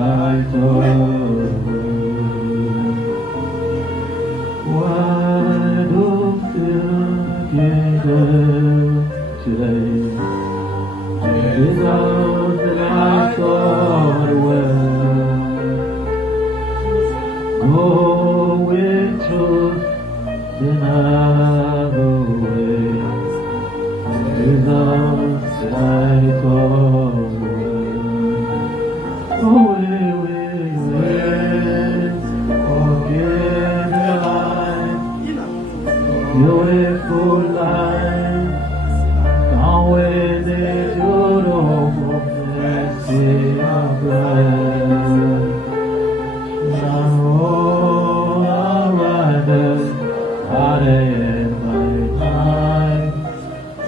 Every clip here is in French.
light of why don't you today? Jesus, the light of the world, go with truth, another way. Jesus, the light of the world, oh, forgive the light, beautiful light, come with the beautiful mercy of God. Now, around us, day and night,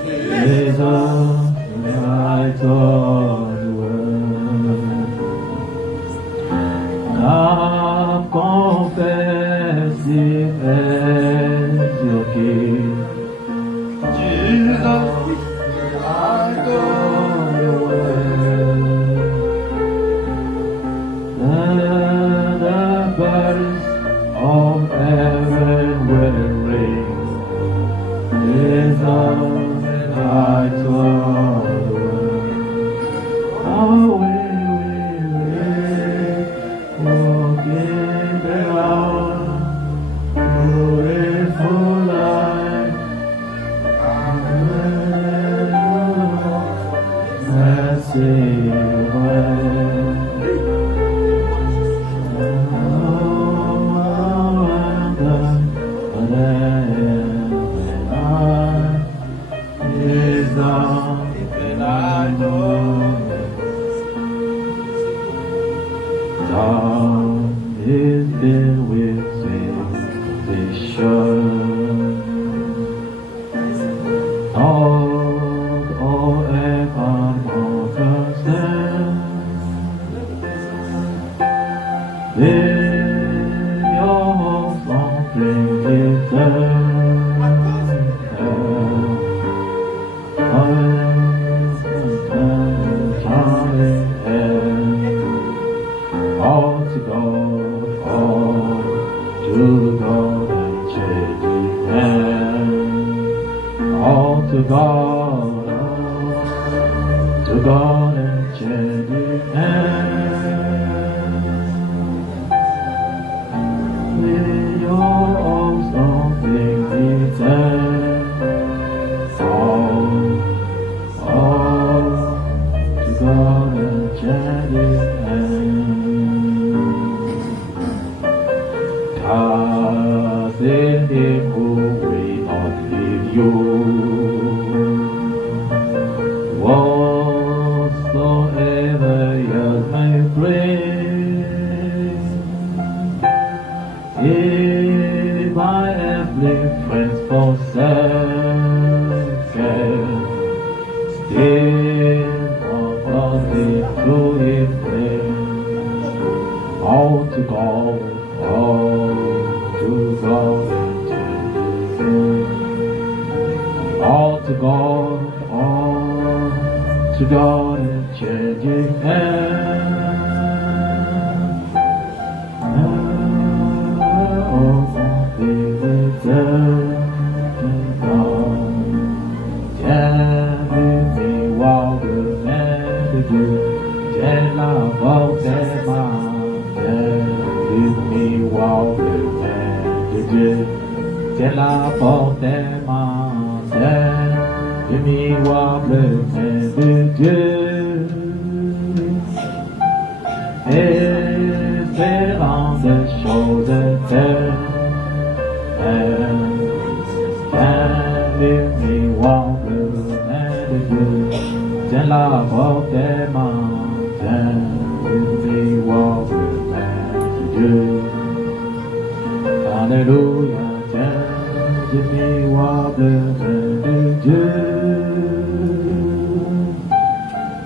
Jesus, the light of the world. Now confess as your King, Jesus, the light of the world. The birds of heaven will ring, Jesus, the light of the world. Oh, we forgive the Lord, beautiful light, mercy way. Is filled with vision. All ever understand. In your hopes on things all to God, all to God and changing hand. All to God and changing hand. With your awesome things all to God and changing hand. In Him who will not leave you, whatsoever you may bring. If my earthly friends forsaken, still ungodly through His grace, all to God, all to God and changing hand. All to God and changing hand. All things return to God. Tell me while the man do, tell about that man, tell me while the Dieu, c'est la porte des mains, de miroir bleu de Dieu, espérant des choses éternelles, le miroir bleu de Dieu, c'est la porte des mains, de miroir bleu de Dieu. Alléluia, tiens, du miroir de Dieu,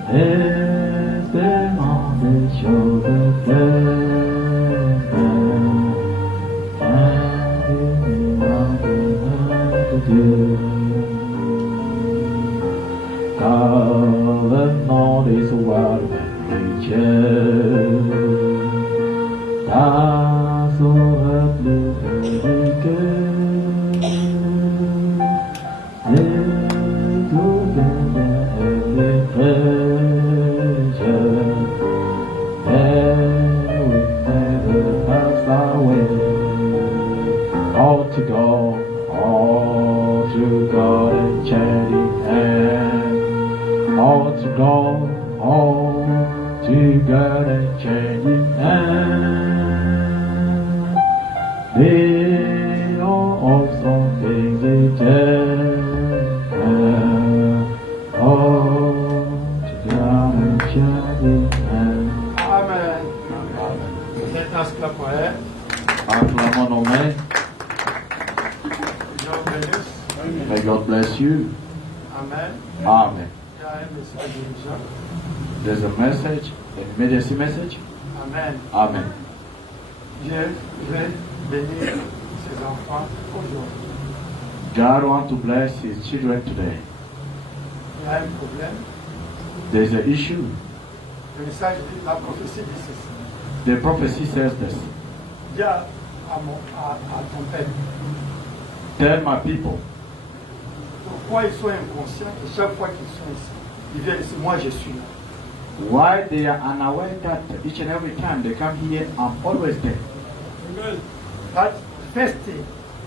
espérant des choses éternelles, tiens, du miroir de Dieu. Car le nom des soirs reaches world is changing hand. They are also things they tell. Oh, together changing hand. Amen. Maintenant, clapons. Acclamons nos mains. Dieu vous bénisse. May God bless you. Amen. Amen. Il y a un message urgent. There's a message, an emergency message. Amen. Amen. Dieu veut bénir ses enfants aujourd'hui. God wants to bless his children today. Il y a un problème. There's an issue. Le message dit, la prophétie dit ceci. The prophecy says this. Dis à ton peuple, Tell my people, pourquoi ils sont inconscients et chaque fois qu'ils sont ici, ils viennent ici, moi je suis là. why they are unaware that each and every time they come here, I'm always there. That first thing,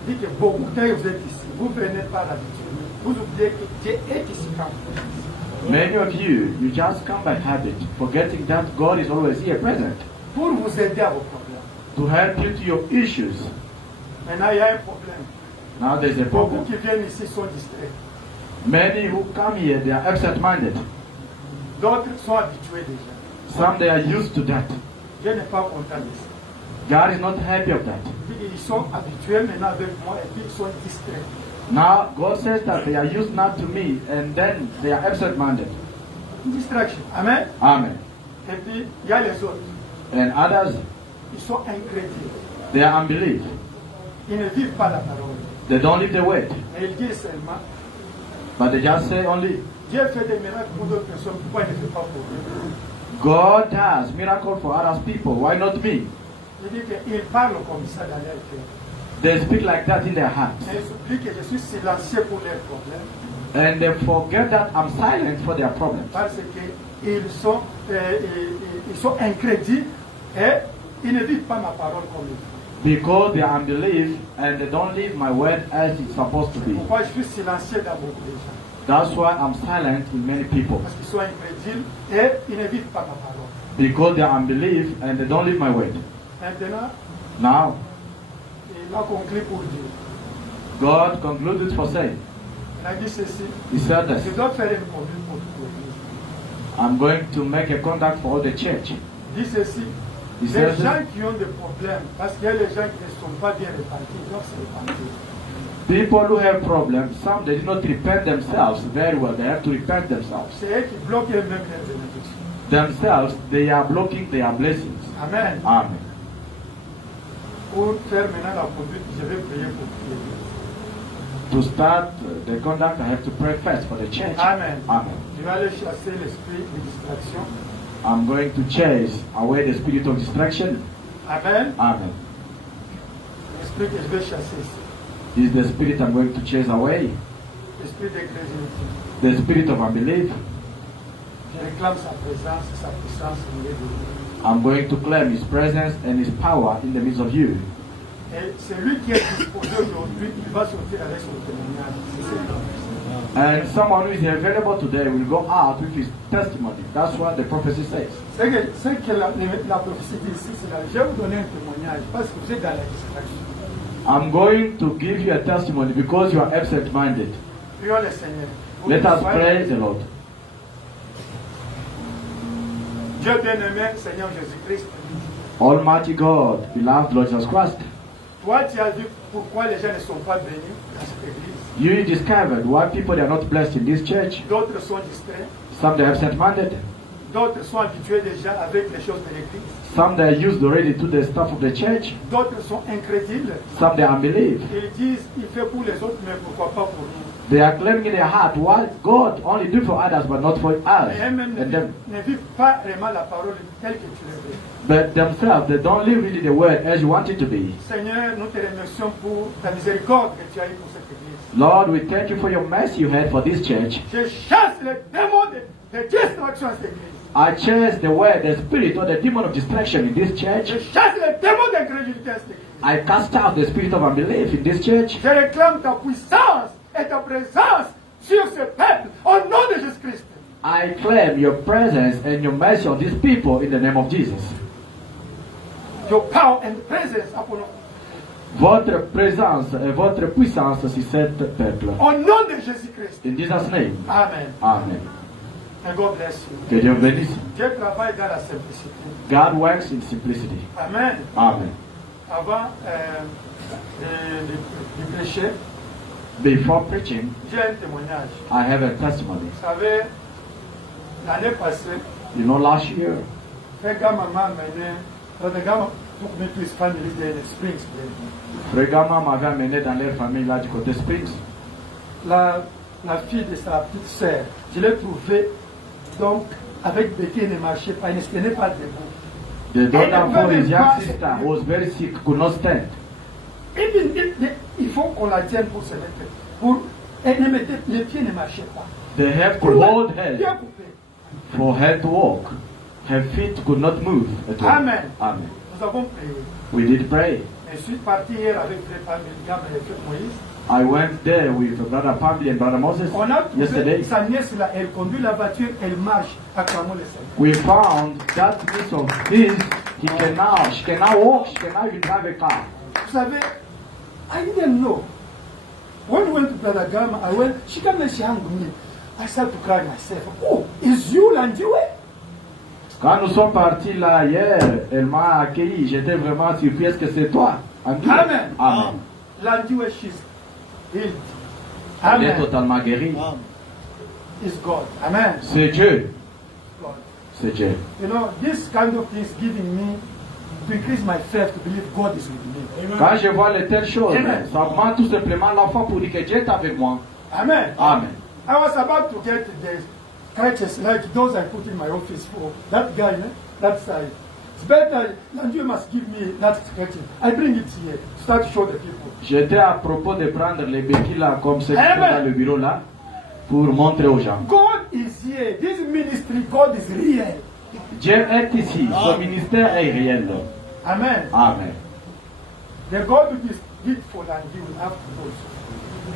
dit que beaucoup quand vous êtes ici, vous ne prenez pas l'habitude. Vous oubliez que Dieu est ici quand vous êtes ici. Many of you, you just come by habit, forgetting that God is always here present Pour vous aider à vos problèmes. to help you to your issues. Maintenant, il y a un problème. Now there's a Beaucoup problem. qui viennent ici sont distraits. Many who come here, they are absent-minded. D'autres sont habitués déjà. Some, they are used to that. Dieu n'est pas content de ça. God is not happy of that. Ils sont habitués maintenant avec moi et puis ils sont distraits. Now, God says that they are used not to me, and then they are absent-minded. Une distraction. Amen. Amen. Et puis, il y a les autres. And others, Ils sont incrédules. they are unbelief. Ils ne vivent pas la parole. They don't live the word, Mais ils disent seulement, but they just say only, Dieu fait des miracles pour d'autres personnes, pourquoi il ne fait pas pour eux? God does miracle for other people. Why not me? Il dit qu'ils parlent comme ça dans leur cœur. They speak like that in their hearts. Mais ils oublient que je suis silencieux pour leurs problèmes. And they forget that I'm silent for their problems. Parce qu'ils sont incrédules et ils ne vivent pas ma parole comme il faut. Because they are unbelief and they don't live my word as it's supposed to be. Pourquoi je suis silencieux dans beaucoup de gens? That's why I'm silent in many people. Parce qu'ils sont incrédules et ils ne vivent pas ma parole. Because they are unbelief and they don't live my word. Maintenant, Now, il a conclu pour Dieu. God concluded for saying, Il a dit ceci. He said Je this, dois faire une conduite pour toute l'église. I'm going to make a contact for all the church. Il dit ceci. He Les said gens this, qui ont des problèmes, parce qu'il y a les gens qui ne sont pas bien répartis, ils doivent se répartir. people who have problems, some they did not repent themselves very well. They have to repent themselves. C'est eux qui bloquent eux-mêmes les bénédictions. Themselves, they are blocking their blessings. Amen. Amen. Pour faire maintenant la conduite, je vais prier pour toute l'église. To start the conduct, I have to pray first for the church. Amen. Amen. Je vais aller chasser l'esprit de distraction. I'm going to chase away the spirit of distraction. Amen. Amen. L'esprit que je vais chasser ici. Is the spirit I'm going to chase away. L'esprit d'incrédulité. The spirit of unbelief. Je réclame sa présence et sa puissance au milieu de nous. I'm going to claim His presence and His power in the midst of you. Et celui qui est disposé aujourd'hui, il va sortir avec son témoignage. C'est ça. And someone who is available today will go out with his testimony. That's what the prophecy says. Ce que la prophétie dit ici, c'est là. Je vais vous donner un témoignage parce que vous êtes dans la distraction. I'm going to give you a testimony because you are absent-minded. Prions le Seigneur. Let us praise the Lord. Dieu bien-aimé, Seigneur Jésus-Christ. Almighty God, beloved Lord Jesus Christ, Toi, tu as vu pourquoi les gens ne sont pas bénis dans cette église. you discovered why people are not blessed in this church. D'autres sont distraits. Some they are absent-minded. D'autres sont habitués déjà avec les choses de l'église. Some they are used already to the stuff of the church. D'autres sont incrédules. Some they unbelieve. Ils disent, il fait pour les autres, mais pourquoi pas pour nous. They are claiming in their heart what God only do for others but not for us. Et eux-mêmes And them. ne vivent pas vraiment la parole telle que tu le veux. But themselves, they don't live really the word as you want it to be. Seigneur, nous te remercions pour ta miséricorde que tu as eue pour cette église. Lord, we thank you for your mercy you had for this church. Je chasse les démons de distraction à cette église. I chase the word, the spirit or the demon of distraction in this church. Je chasse les démons d'incrédulité à cette église. I cast out the spirit of unbelief in this church. Je réclame ta puissance et ta présence sur ce peuple au nom de Jésus-Christ. I claim your presence and your mercy on these people in the name of Jesus. Your power and presence upon us. Votre présence et votre puissance sur cet peuple. Au nom de Jésus-Christ. In Jesus' name. Amen. Amen. And God bless you. Que Dieu bénisse. Dieu travaille dans la simplicité. God works in simplicity. Amen. Amen. Avant de prêcher, Before preaching, j'ai un témoignage. I have a testimony. Vous savez, l'année passée, You know, last year, frère maman m'a dit, took me to his family there in Springs. Fregama m'avait amené dans leur famille là du côté Springs. La fille de sa petite sœur, je l'ai trouvée donc avec béquille ne marchait pas, elle ne se tenait pas debout. The daughter for his young sister was very sick, could not stand. Il faut qu'on la tienne pour se mettre. Elle ne mettait, les pieds ne marchaient pas. They have to hold her Pieds coupés. for her to walk. Her feet could not move at all. Amen. Amen. Nous avons prié. We did pray. Je suis parti hier avec Frère Pamela et Frère Moïse. I went there with Brother Pambi and Brother Moses On a trouvé yesterday. sa nièce là, elle conduit la voiture, elle marche, acclamons le Seigneur. We found that niece of his, she can now walk, she can now even drive a car. Vous savez, I didn't know. When we went to Brother Gama, I went, she came and she hung me. I started to cry myself. Oh, is you Landiwe? Quand nous sommes partis là hier, elle m'a accueilli. J'étais vraiment surpris. Est-ce que c'est toi? Andy? Amen. Amen. Landiwe, she's healed. Elle est Amen. totalement guérie. Is God. Amen. C'est Dieu. God. C'est Dieu. You know, this kind of things giving me to increase my faith to believe God is with me. Quand je vois les telles choses, Amen. ça augmente tout simplement la foi pour dire que Dieu est avec moi. Amen. Amen. I was about to get the crutches like those I put in my office for that guy, that side. It's better, and you must give me that crutches. I bring it here to start to show the people. J'étais à propos de prendre les béquilles là, comme ceux qui sont Amen. dans le bureau là, pour montrer aux gens. God is here. This ministry, God is real. Dieu est ici. Son ministère est réel. Amen. Amen. The God who did for and you will have to do also.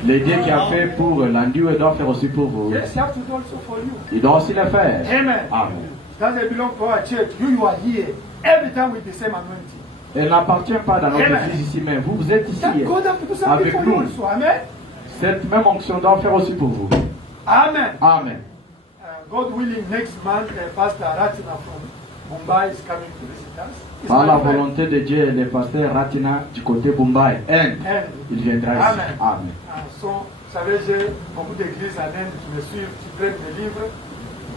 Les dieux qui a fait pour l'Andieu doit faire aussi pour vous. Yes, you have to do also for you. Il doit aussi le faire. Amen. Amen. Doesn't belong to our church. You are here every time with the same anointing. Elle n'appartient pas dans notre Amen. église ici, mais vous êtes ici. That God have to do something Avec for you nous. also. Amen. Cette même onction doit faire aussi pour vous. Amen. Amen. God willing, next month, Pastor Ratina from Mumbai is coming to visit us. He's Par my la friend. volonté de Dieu, le pasteur Ratina du côté Mumbai, Inde, And, il viendra ici. Amen. Amen. So, vous savez, j'ai beaucoup d'églises en Inde qui me suivent, qui prennent mes livres.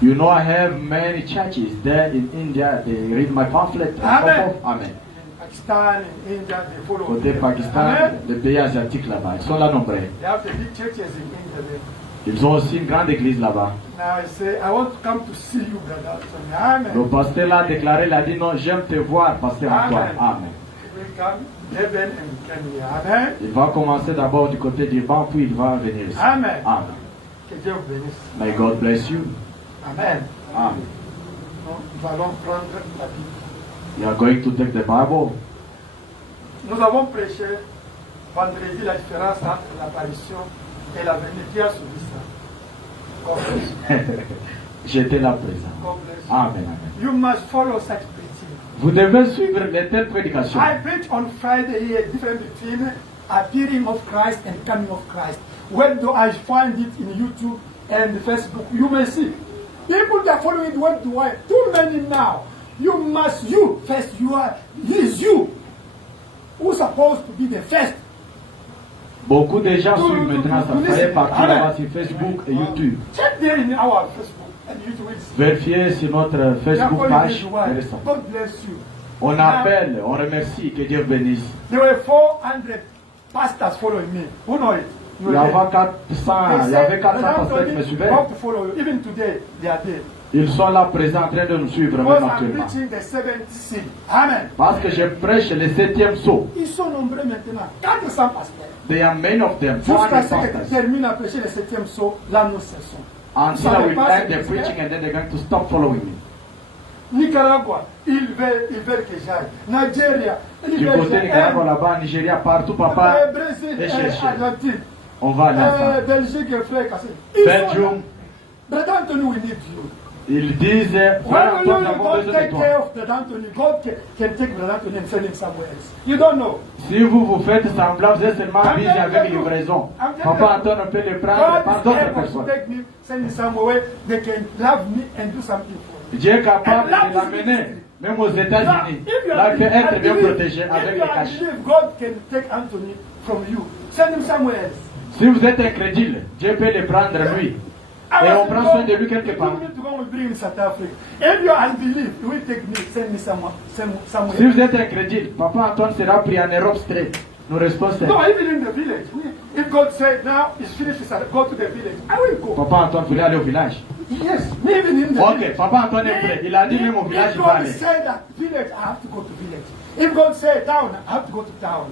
You know, I have many churches there in India. They read my pamphlet. and so Amen. forth. Amen. In Pakistan, in India, they follow Côté me. Pakistan, Amen. les pays asiatiques là-bas, ils sont là nombreux. They have the big churches in India. There. Ils ont aussi une grande église là-bas. Now I say, I want to come to see you, brother. So, Amen. Le pasteur l'a déclaré, il a dit non, j'aime te voir, pasteur Antoine. Amen. Amen. We will come, heaven and come here. Amen. Il va commencer d'abord du côté du banc, puis il va venir ici. Amen. Amen. Que Dieu vous bénisse. May God bless you. Amen. Amen. Nous allons prendre la Bible. You are going to take the Bible. Nous avons prêché vendredi la différence entre l'apparition et la venue. Qui a suivi ça? God bless you. J'étais là présent. God bless you. Amen. Amen. You must follow such preaching. Vous devez suivre les telles prédications. I preach on Friday here, difference between appearing of Christ and coming of Christ. Where do I find it in YouTube and Facebook? You may see. People that are following it word to word. Too many now. You first, he is you who's supposed to be the first. Beaucoup de gens suivent maintenant, ça fait partout là-bas sur Facebook et YouTube. Check there in our Facebook and YouTube. Vérifiez sur notre They are Facebook calling page. this word. Verrez ça. God bless you. On appelle, on remercie, que Dieu bénisse. There were 400 pastors following me. Who know it? You Il y were there. avait 400, il y avait 400 pasteurs qui me suivaient. How to follow you. Even today, they are there. Ils sont là présents en train de nous suivre Because même I'm actuellement. preaching the 7th seal. Amen. Parce que je prêche le 7e saut. Ils sont nombreux maintenant. 400 pasteurs. There are many of them, Jusqu'à 400 ce que tu pastors. termines à prêcher le 7e saut, là nous cessons. Until Ça I ne will passe end the pas. preaching and then they're going to stop following me. Nicaragua, ils veulent que j'aille. Nigeria, ils Du veulent que côté j'aille. Nicaragua là-bas, Nigeria, partout, papa, Brésil, et chercher. Argentine, On va aller ensemble. Belgique et frère Cassé. Ils sont là. Belgium, Brother Anthony, we need you. Ils disent, frère When will Antoine, nous you avons go besoin de take toi. care of Brother Anthony? God can take Brother Anthony and send him somewhere else. You don't know. Si vous vous faites semblant, vous êtes seulement busy avec livraison. Papa Antoine peut le prendre par God is d'autres able to personnes. take me, send me somewhere they can love me and do something for me. Dieu est capable de l'amener, même aux Now, États-Unis. if you Là, are il peut être bien believe- protégé if avec you les are cachets. believe God can take Anthony from you, send him somewhere else. Si vous êtes incrédule, Dieu peut le prendre lui. I Et was on prend told, soin de lui quelque you part. told me to go and bring him South Africa. If you are unbelief, you will take me, send me somewhere Si vous êtes incrédule, Papa Antoine sera pris en Europe straight. Nous restons No, seuls. even in the village. If God said now it's finished, go to the village, I will go. Papa Antoine voulait aller au village. Yes, even in the Ok, village. Papa Antoine est prêt. Il a dit même au village, If il va God aller. said that village, I have to go to village. If God said town, I have to go to town.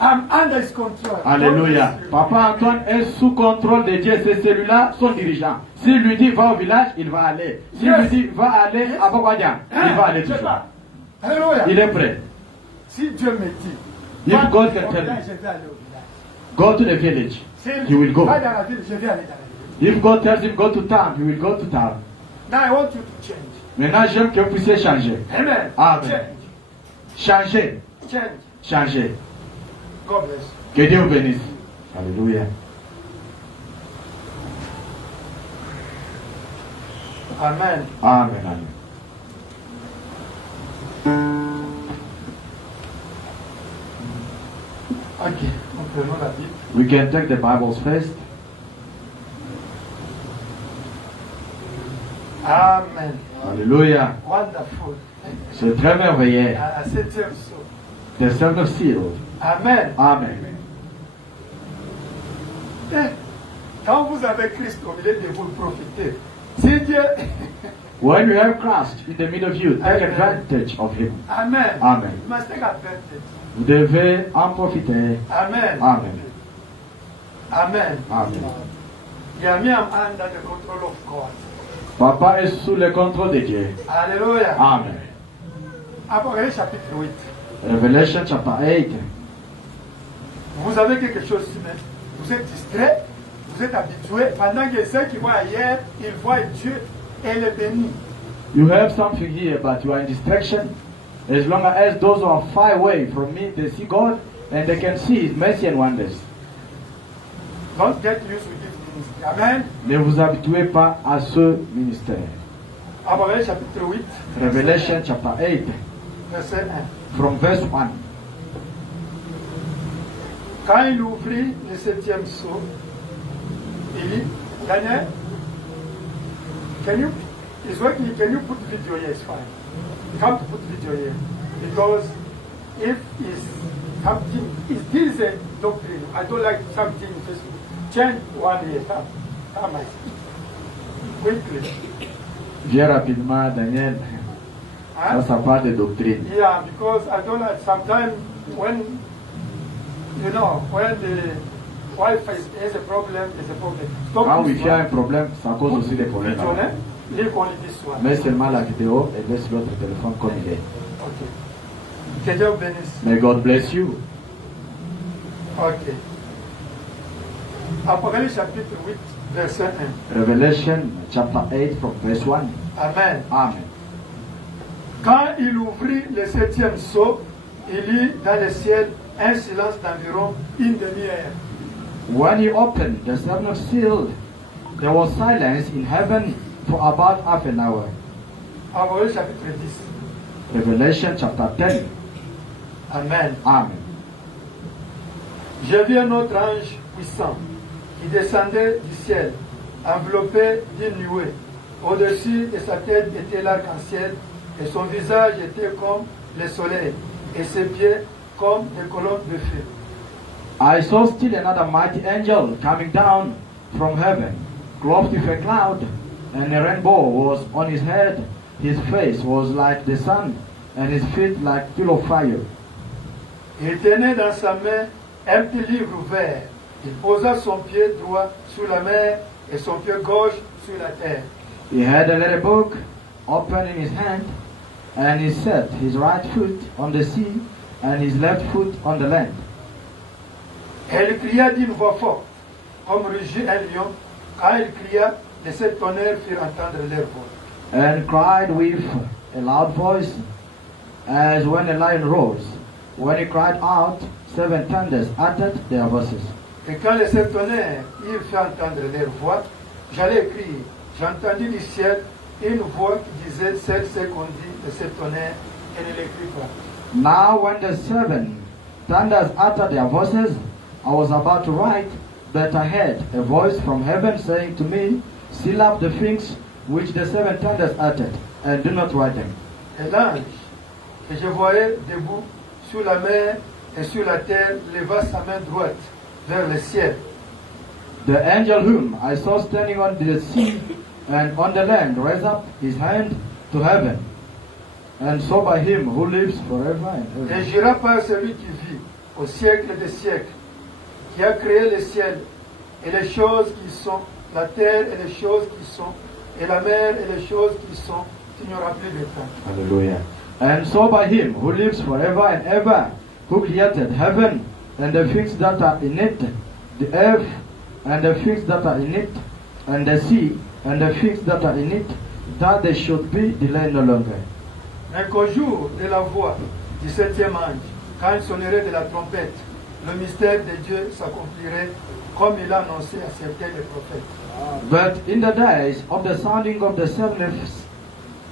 I'm under his control. Alléluia. Papa Antoine est sous contrôle de Dieu. C'est celui-là, son dirigeant. S'il lui dit va au village, il va aller. S'il Yes. lui dit va aller à Bogadian, il va aller Je sais toujours. pas. Alléluia. Il est prêt. Si Dieu me dit, If va God au can tell village, me, je vais aller au village. go to the village, S'il he will go. va dans la ville, je vais aller dans la ville. If God tells him go to town, he will go to town. Now I want you to change. Maintenant, j'aime que vous puissiez changer. Amen. Amen. Change. Changer. Change. Changer. God bless. Que Dieu vous bénisse. Alléluia. Amen. Amen. Amen. Ok, nous prenons la Bible. We can take the Bibles first. Amen. Alléluia. Wonderful. C'est très merveilleux. À la septième saut. The seventh seal. Amen. Amen. Eh, quand vous avez Christ au milieu de vous, profitez. Si Dieu. When you have Christ in the middle of you, take Amen. advantage of Him. Amen. Amen. You must take advantage. Vous devez en profiter. Amen. Amen. Amen. Amen. You are me, I'm under the control of God. Papa est sous le contrôle de Dieu. Alléluia. Amen. Apocalypse chapitre 8. Revelation chapter 8. Vous avez quelque chose, mais vous êtes distrait, vous êtes habitué. Pendant que ceux qui voient ailleurs, ils voient Dieu et le béni. You have something here, but you are in distraction. As long as those who are far away from me, they see God and they can see His mercy and wonders. Don't get used to this ministry. Amen. Ne vous habituez pas à ce ministère. Apocalypse chapitre 8. Revelation chapter 8, Verset 1. from verse 1. Quand il ouvrit le septième sceau, il dit, Daniel, can you put video here? It's fine. Come to put video here. Because if it's something, if this is a doctrine, I don't like something in Facebook. Change one here. Come, I see. Quickly. Viens rapidement, Daniel. Huh? Ça parle de doctrine. Yeah, because I don't like sometimes when when the Wi-Fi has a problem, there's a problem. Stop Quand this Wi-Fi a un one. problème, ça cause aussi des problèmes. Video, né? Leave only this one. Mets seulement la vidéo et laisse l'autre téléphone comme il est. Okay. Que Dieu vous bénisse. May God bless you. Ok. Apocalypse chapitre 8, verset 1. Revelation chapter 8 from verse 1. Amen. Amen. Quand il ouvrit le septième sceau, il y dans le ciel un silence d'environ une demi-heure. When he opened the seventh seal, there was silence in heaven for about half an hour. Apocalypse chapitre 10. Revelation chapter 10. Amen. Amen. J'ai vu un autre ange puissant qui descendait du ciel, enveloppé d'une nuée. Au-dessus de sa tête était l'arc-en-ciel, et son visage était comme le soleil, et ses pieds comme des colonnes de feu. I saw still another mighty angel coming down from heaven, clothed with a cloud, and a rainbow was on his head. His face was like the sun, and his feet like pillar of fire. Il tenait dans sa main un petit livre ouvert. Il posa son pied droit sur la mer et son pied gauche sur la terre. He had a little book open in his hand, and he set his right foot on the sea, and his left foot on the land. Et il cria d'une voix forte, comme rugit un lion. Quand il cria, les sept tonnerres firent entendre leur voix. and cried with a loud voice, as when a lion roars. When he cried out, 7 thunders uttered their voices. Et quand les sept tonnerres eurent fait entendre leur voix, j'allais crier. J'entendis du ciel une voix qui disait, c'est qu'on dit les sept tonnerres, et ne l'écrit pas. Now when the 7 thunders uttered their voices, I was about to write, but I heard a voice from heaven saying to me, seal up the things which the 7 thunders uttered, and do not write them. Et l'ange que je voyais debout sur la mer et sur la terre leva sa main droite vers le ciel. The angel whom I saw standing on the sea and on the land raised up his hand to heaven, and saw by him who lives forever and Et ever. jura par celui qui vit au siècle des siècles, qui a créé le ciel et les choses qui sont, la terre et les choses qui sont, et la mer et les choses qui sont, qu'il n'y aura plus de temps. Hallelujah. And so by him who lives forever and ever, who created heaven and the things that are in it, the earth and the things that are in it, and the sea and the things that are in it, that they should be delayed no longer. Mais qu'au jour de la voix du septième ange, quand il sonnerait de la trompette, le mystère de Dieu s'accomplirait comme il a annoncé à certains des prophètes. But in the days of the sounding of the 7th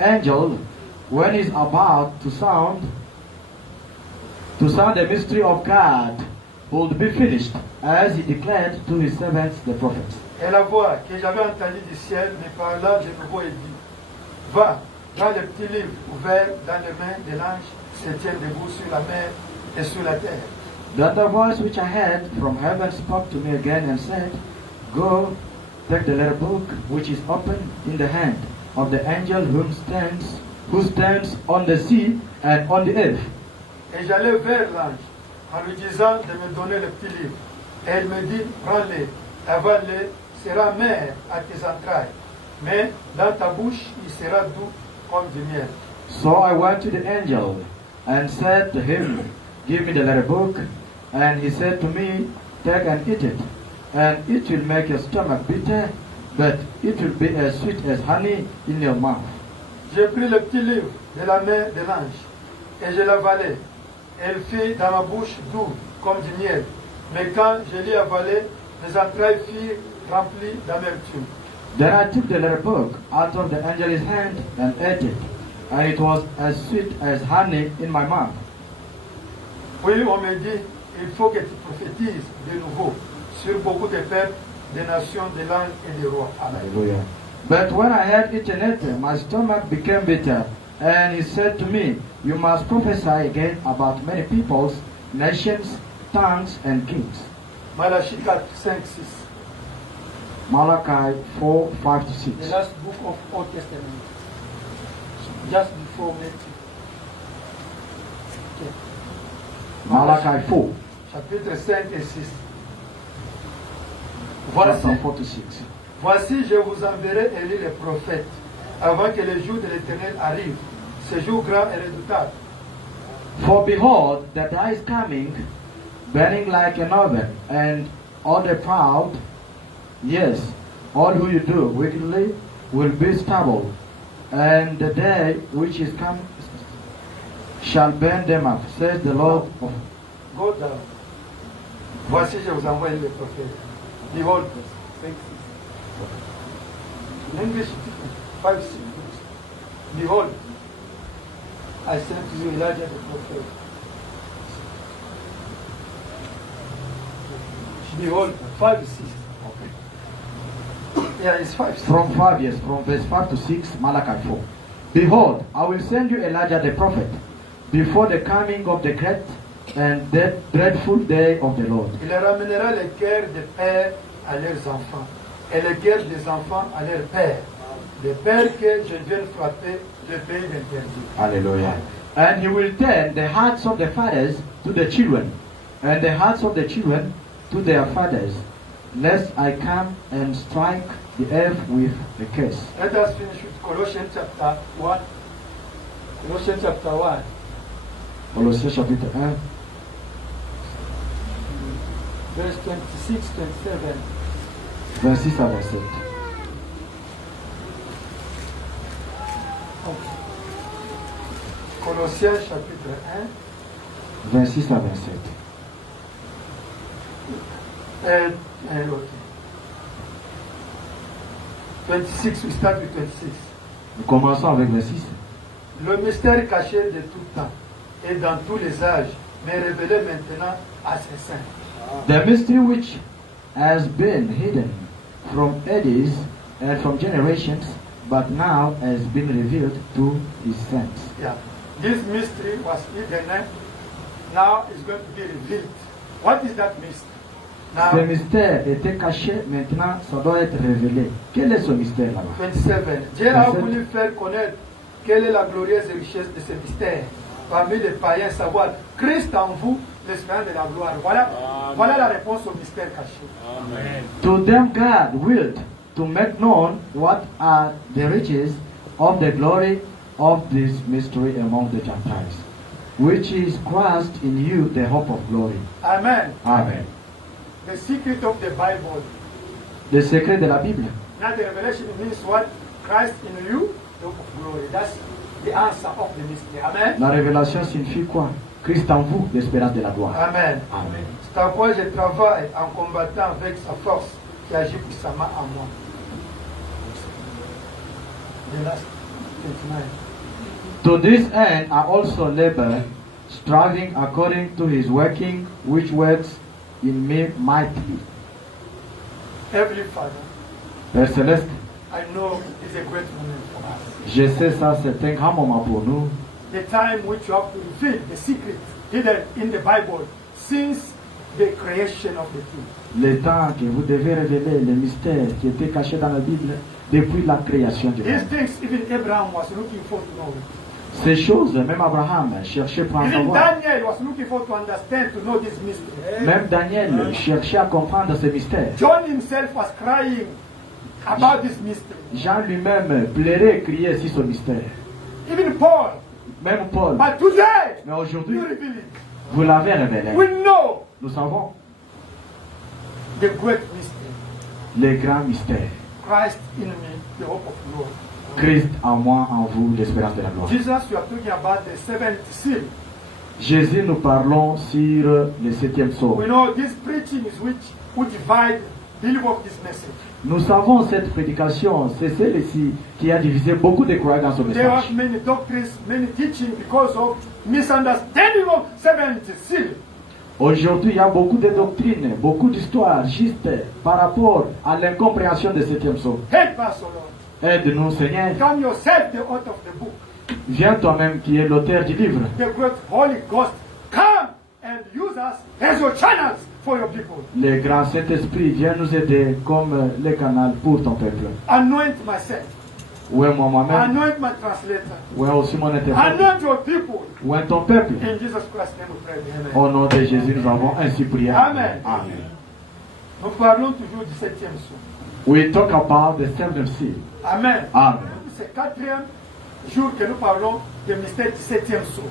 angel, when he's about to sound the mystery of God would be finished, as he declared to his servants the prophets. Et la voix que j'avais entendue du ciel me parla de nouveau et dit, va dans le petit livre ouvert dans les mains de l'ange se tient debout sur la mer et sur la terre. Then the voice which I heard from heaven spoke to me again and said, go, take the letter book which is open in the hand of the angel who stands on the sea and on the earth. Et j'allai vers l'ange en lui disant de me donner le petit livre. Et elle me dit, prends-le, avale-le, sera mer à tes entrailles, mais dans ta bouche il sera doux comme du miel. So I went to the angel and said to him, give me the letter book. And he said to me, take and eat it, and it will make your stomach bitter, but it will be as sweet as honey in your mouth. J'ai pris le petit livre de la main de l'ange et je l'avalai. Elle fit dans ma bouche doux comme du miel. Mais quand je l'ai avalé, mes entrailles furent remplies d'amertume. Then I took the letter book out of the angel's hand and ate it, and it was as sweet as honey in my mouth. Puis on me dit, il faut que tu prophétises de nouveau sur beaucoup de peuples, des nations, des langues et des rois. Amen. Hallelujah. But when I had eaten it, my stomach became bitter. And he said to me, you must prophesy again about many peoples, nations, tongues, and kings. Malachie 4, 5, 6. Malachi 4, 5 to 6. The last book of Old Testament. Just before Matthew. Okay. Malachi 4, Chapitre 5 et 6. verse 4 to 6. Voici, je vous enverrai élire les prophètes, avant que le jour de l'Éternel arrive, ce jour grand et redoutable. For behold, the day is coming, burning like an oven, and all the proud, yes, all who you do wickedly, will be stubble, and the day which is come shall burn them up, says the Lord of... Go down. Voici, je vous envoie les prophètes. Behold, 5, 6. In English, 5, 6. Behold, I send to you Elijah the prophet. Behold, 5, 6. Yeah, it's 5, 6. From 5 years, from verse 5 to 6, Malachi 4. Behold, I will send you Elijah the prophet, before the coming of the great and dreadful day of the Lord. Il ramènera les cœurs des pères à leurs enfants, et les cœurs des enfants à leurs pères. Les pères que je viens frapper, le pays d'interdit. Hallelujah. And he will turn the hearts of the fathers to the children, and the hearts of the children to their fathers, lest I come and strike the earth with a curse. Let us finish with Colossians chapter 1. Colossians chapter 1. Colossiens chapitre 1, Verse 26, 27. 26 à 27. Colossiens chapitre 26 à 27. 26, we start with 26. Nous commençons avec 26. Le mystère caché de tout temps et dans tous les âges, mais révélé maintenant à ses saints. The mystery which has been hidden from ages and from generations, but now has been revealed to his saints. Yeah. This mystery was hidden, now it's going to be revealed. What is that mystery? Ce Now, mystère était caché, maintenant ça doit être révélé. Quel est ce mystère là-bas? 27. Dieu a 27. voulu faire connaître quelle est la glorieuse richesse de ce mystère parmi les païens, savoir Christ en vous, l'espérance de la gloire. Voilà la réponse au mystère caché. To them God willed to make known what are the riches of the glory of this mystery among the Gentiles, which is Christ in you, the hope of glory. Amen. Amen. The secret of the Bible. Le secret de la Bible. Now the revelation means what? Christ in you, the hope of glory. That's the answer of the mystery. Amen. La révélation signifie quoi? Christ en vous, l'espérance de la gloire. Amen. Amen. C'est à quoi je travaille en combattant avec sa force qui agit puissamment en moi. The last 29. To this end I also labor, striving according to his working, which works in me mightily. Heavenly Father, Père Céleste, I know it's a great moment for us. je sais ça, c'est un grand moment pour nous. The time which you have to reveal the secret hidden in the Bible since the creation of the truth. Le temps que vous devez révéler les mystères qui étaient cachés dans la Bible depuis la création du These monde. things even Abraham was looking for to know. Ces choses, même Abraham cherchait pour en Even savoir. Daniel was looking for to understand, to know this mystery. Même Daniel cherchait à comprendre ces mystères. John himself was crying about this mystery. Jean lui-même pleurait, criait sur ce mystère. Even Paul. Même Paul. But today, Mais aujourd'hui, you reveal it. vous l'avez révélé. We know Nous savons the great mystery. les grands mystères. Christ in me, the hope of glory. Christ en moi, en vous, l'espérance de la gloire. Jesus, you are talking about the seventh seal. Jésus, nous parlons sur le septième We sceau. know this preaching is which would divide the belief of this message. Nous savons cette prédication, c'est celle-ci qui a divisé beaucoup de croyants dans ce There are message. many doctrines, many teaching because of misunderstanding of seventh seal. Aujourd'hui, il y a beaucoup de doctrines, beaucoup d'histoires, juste par rapport à l'incompréhension du septième sceau. Help us, O Lord. Aide-nous, Seigneur. Come yourself, the author of the book. Viens toi-même qui es l'auteur du livre. The great Holy Ghost, come and use us as your channels for your people. Le grand Saint-Esprit, viens nous aider comme le canal pour ton peuple. Anoint myself. Où est moi-même? Anoint my translator. Où est aussi mon interprète? Anoint your people. Où est ton peuple? In Jesus Christ's name we pray. Amen. Au nom de Jésus, nous avons ainsi prié. Amen. Amen. Nous parlons toujours du septième sceau. We talk about the seventh seal. Amen. Amen. C'est le quatrième jour que nous parlons du mystère du septième sceau.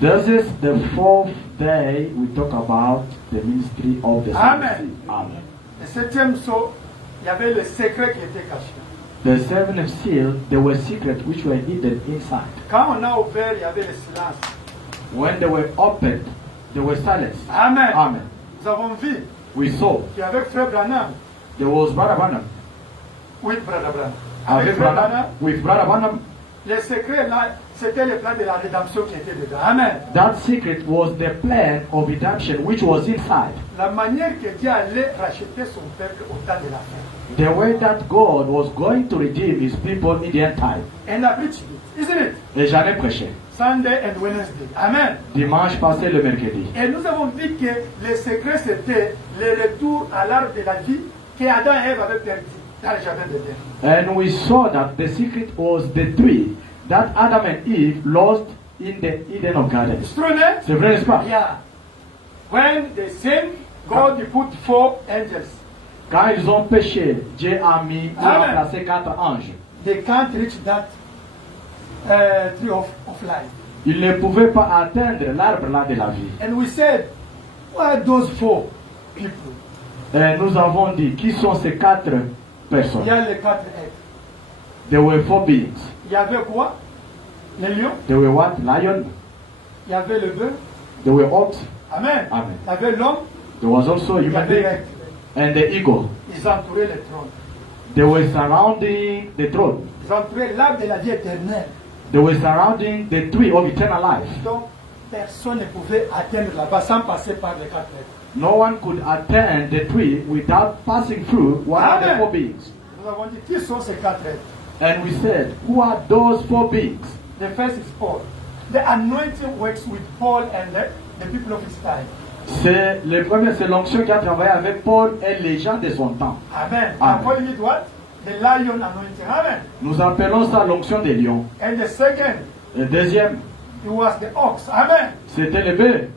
This is the fourth day we talk about the ministry of the seventh Amen. seal. Amen. Le septième sceau, il y avait le secret qui était caché. The seventh seal, there were secrets which were hidden inside. Quand on a ouvert, il y avait le silence. When they were opened, there was silence. Amen. Amen. Nous avons vu We saw qu'avec Frère Branham, there was Brother Branham. oui, Brother Branham, Avec avec Frère Branham, Branham, with Brother Branham, le secret là, c'était le plan de la rédemption qui était dedans. Amen. that secret was the plan of redemption which was inside. La manière que Dieu allait racheter son peuple au temps de la fin. The way that God was going to redeem his people in the end time. And I preached it, isn't it? Et j'en ai prêché. Sunday and Wednesday. Amen. Dimanche passé, le mercredi. Et nous avons vu que le secret c'était le retour à l'arbre de la vie que Adam et Ève avaient perdu dans le jardin d'Éden. And we saw that the secret was the tree that Adam and Eve lost in the Eden of Garden. It's true, né? C'est vrai, n'est-ce pas? Yeah. When they sinned, God put 4 angels. Quand ils ont péché, Dieu a Amen. remplacé 4 anges. They can't reach that tree of life. Ils ne pouvaient pas atteindre l'arbre là de la vie. And we said, why are those 4 people? Et nous avons dit, qui sont ces 4 Il personnes? y a les 4 êtres. There were 4 beings. Il y avait quoi? les lions, There were what? Lion. il y avait le bœuf. There were ox. Amen. Amen. Il y avait l'homme, There was also il y human avait being. l'aigle. And the eagle. Ils entouraient le trône. They were surrounding the throne. Ils entouraient l'arbre de la vie éternelle. They were surrounding the tree of eternal life. Donc, personne ne pouvait atteindre là-bas sans passer par les quatre lettres. No one could attain the tree without passing through one of the Amen. four beings. Nous avons dit, qui sont ces quatre lettres? And we said, who are those four beings? The first is Paul. The anointing works with Paul and the people of his time. C'est le premier, c'est l'onction qui a travaillé avec Paul et les gens de son temps. Amen. Amen. And Paul did what? The lion anointing. Amen. Nous appelons ça l'onction des lions. And the second, Le deuxième, it was the ox. Amen. c'était le bœuf.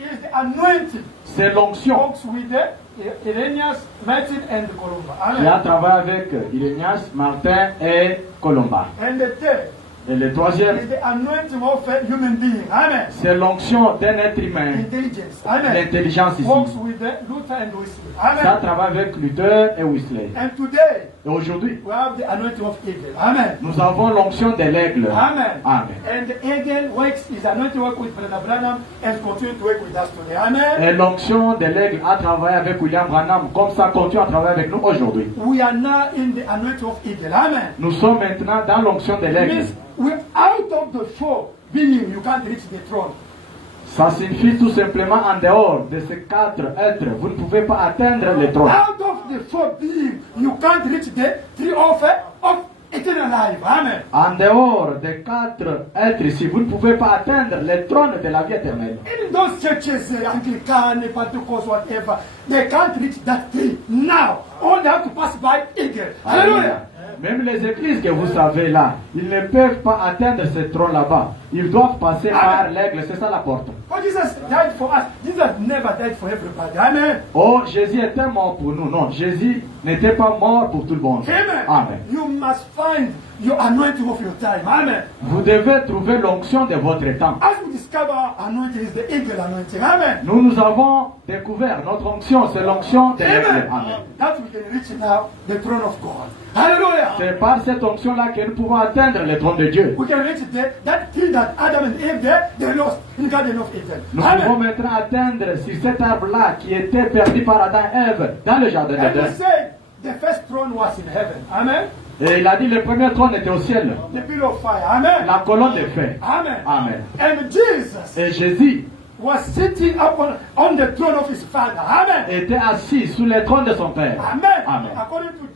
It is the anointing. C'est l'onction Ox with the Irenaeus, Martin, and Columba. qui a Amen. travaillé avec Irénias, Martin et Colomba. And the third Et le troisième, is the anointing of a human being. Amen. c'est l'onction d'un être humain. Intelligence. Amen. L'intelligence ici. Works with the Luther and Wesley. Ça Amen. travaille avec Luther et Wesley. And today, Et aujourd'hui, we have the anointing of eagle. Amen. nous avons l'onction de l'aigle. Amen. Amen. And the eagle works, is anointed work with Brother Branham and continue to work with us today. Amen. Et l'onction de l'aigle a travaillé avec William Branham, comme ça continue à travailler avec nous aujourd'hui. We are now in the anointing of eagle. Amen. Nous sommes maintenant dans l'onction de It l'aigle. means we're out of the four being, you can't reach the throne. Ça signifie tout simplement en dehors de ces quatre êtres, vous ne pouvez pas atteindre le trône. Out of the four being, you can't reach the tree of eternal life. Amen. En dehors des quatre êtres ici, vous ne pouvez pas atteindre le trône de la vie éternelle. In those churches, Anglican, Pentecostal, whatever, they can't reach that tree now. All they have to pass by eagle. Hallelujah. Même les églises que vous savez là, ils ne peuvent pas atteindre ce trône là-bas. Ils doivent passer par l'aigle, c'est ça la porte. But Jesus died for us. Jesus never died for everybody. Amen. Oh, Jésus était mort pour nous. Non, Jésus n'était pas mort pour tout le monde. Amen. Amen. You must find your anointing of your time. Amen. Vous devez trouver l'onction de votre temps. As we discover anointing is the eagle anointing. Amen. Nous avons découvert notre onction, c'est l'onction de l'aigle. Amen. Amen. That we can reach now the throne of God. Hallelujah. C'est par cette onction-là que nous pouvons atteindre le trône de Dieu. We can reach that tree that Adam and Eve they lost in Garden of Eden. Nous pouvons Amen. maintenant atteindre sur cet arbre-là qui était perdu par Adam et Ève dans le jardin And he d'Éden. said the first throne was in heaven. Amen. Et il a dit le premier trône était au ciel, The pillar of fire. Amen. la colonne de feu. Amen. Amen. And Jesus Et Jésus was sitting up on the throne of his father. Amen. était assis sous le trône de son Père. Amen. Amen. According to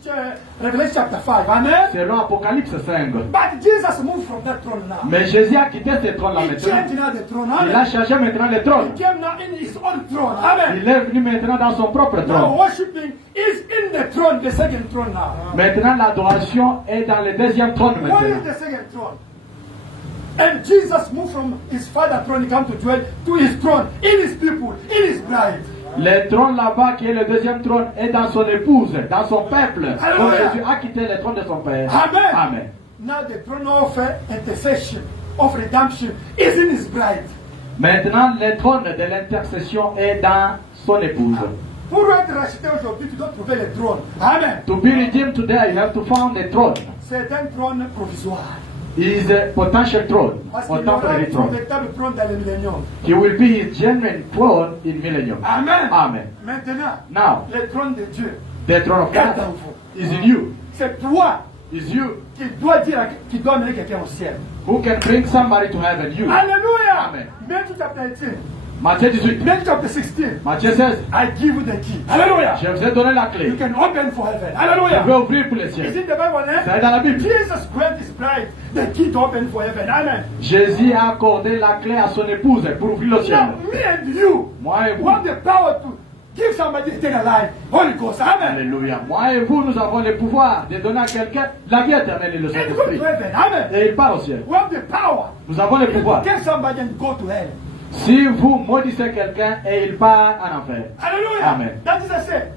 Revelation chapter 5. Amen. Selon Apocalypse 5. But Jesus moved from that throne now. Mais Jésus a quitté ce trône-là He maintenant. changed now the throne. Il a Amen. changé maintenant le trône. He came now in his own throne. Amen. Il est venu maintenant dans son propre Now trône. worshiping is in the throne, the second throne now. Maintenant l'adoration est dans le deuxième trône What is maintenant. the second throne? And Jesus moved from his father's throne, he come to dwell to his throne, in his people, in his bride. Le trône là-bas, qui est le deuxième trône, est dans son épouse, dans son peuple. Donc Alléluia. Jésus a quitté le trône de son Père. Amen. Amen. Now the throne of intercession, of redemption, is in his bride. Maintenant, le trône de l'intercession est dans son épouse. Pour être racheté aujourd'hui, tu dois trouver le trône. Amen. To be redeemed today, you have to find the throne. C'est un trône provisoire. His potential throne, Parce or qu'il y aura temporary un throne. véritable trône dans le millénium. He will be his genuine throne in millennium. Amen. Amen. Maintenant, Now, le trône de Dieu the throne of est en God vous. is in you. C'est toi Is you qui dois dire, qui dois amener quelqu'un au ciel. who can bring somebody to heaven. You. Alléluia. Amen. Matthew chapter 18. Matthieu 18. Matthew chapter 16. Matthieu 16. I give you the key. Alléluia. Je vous ai donné la clé. You can open for heaven. Je Alléluia. vais ouvrir pour le Is ciel. in the Bible, C'est eh? dans la Bible. Jesus granted his bride the key to open for heaven. Amen. Jésus a accordé la clé à son épouse pour ouvrir le ciel. Now, me and you Moi et vous. want the power to give somebody eternal life. Holy Ghost. Amen. Alléluia. Moi et vous, nous avons le pouvoir de donner à quelqu'un la vie éternelle et le And go Saint-Esprit. to heaven. Amen. Et il part au ciel. We have the power. Nous avons le to pouvoir. get somebody and go to hell. Si vous maudissez quelqu'un et il part en enfer. Hallelujah. Amen. That is I said.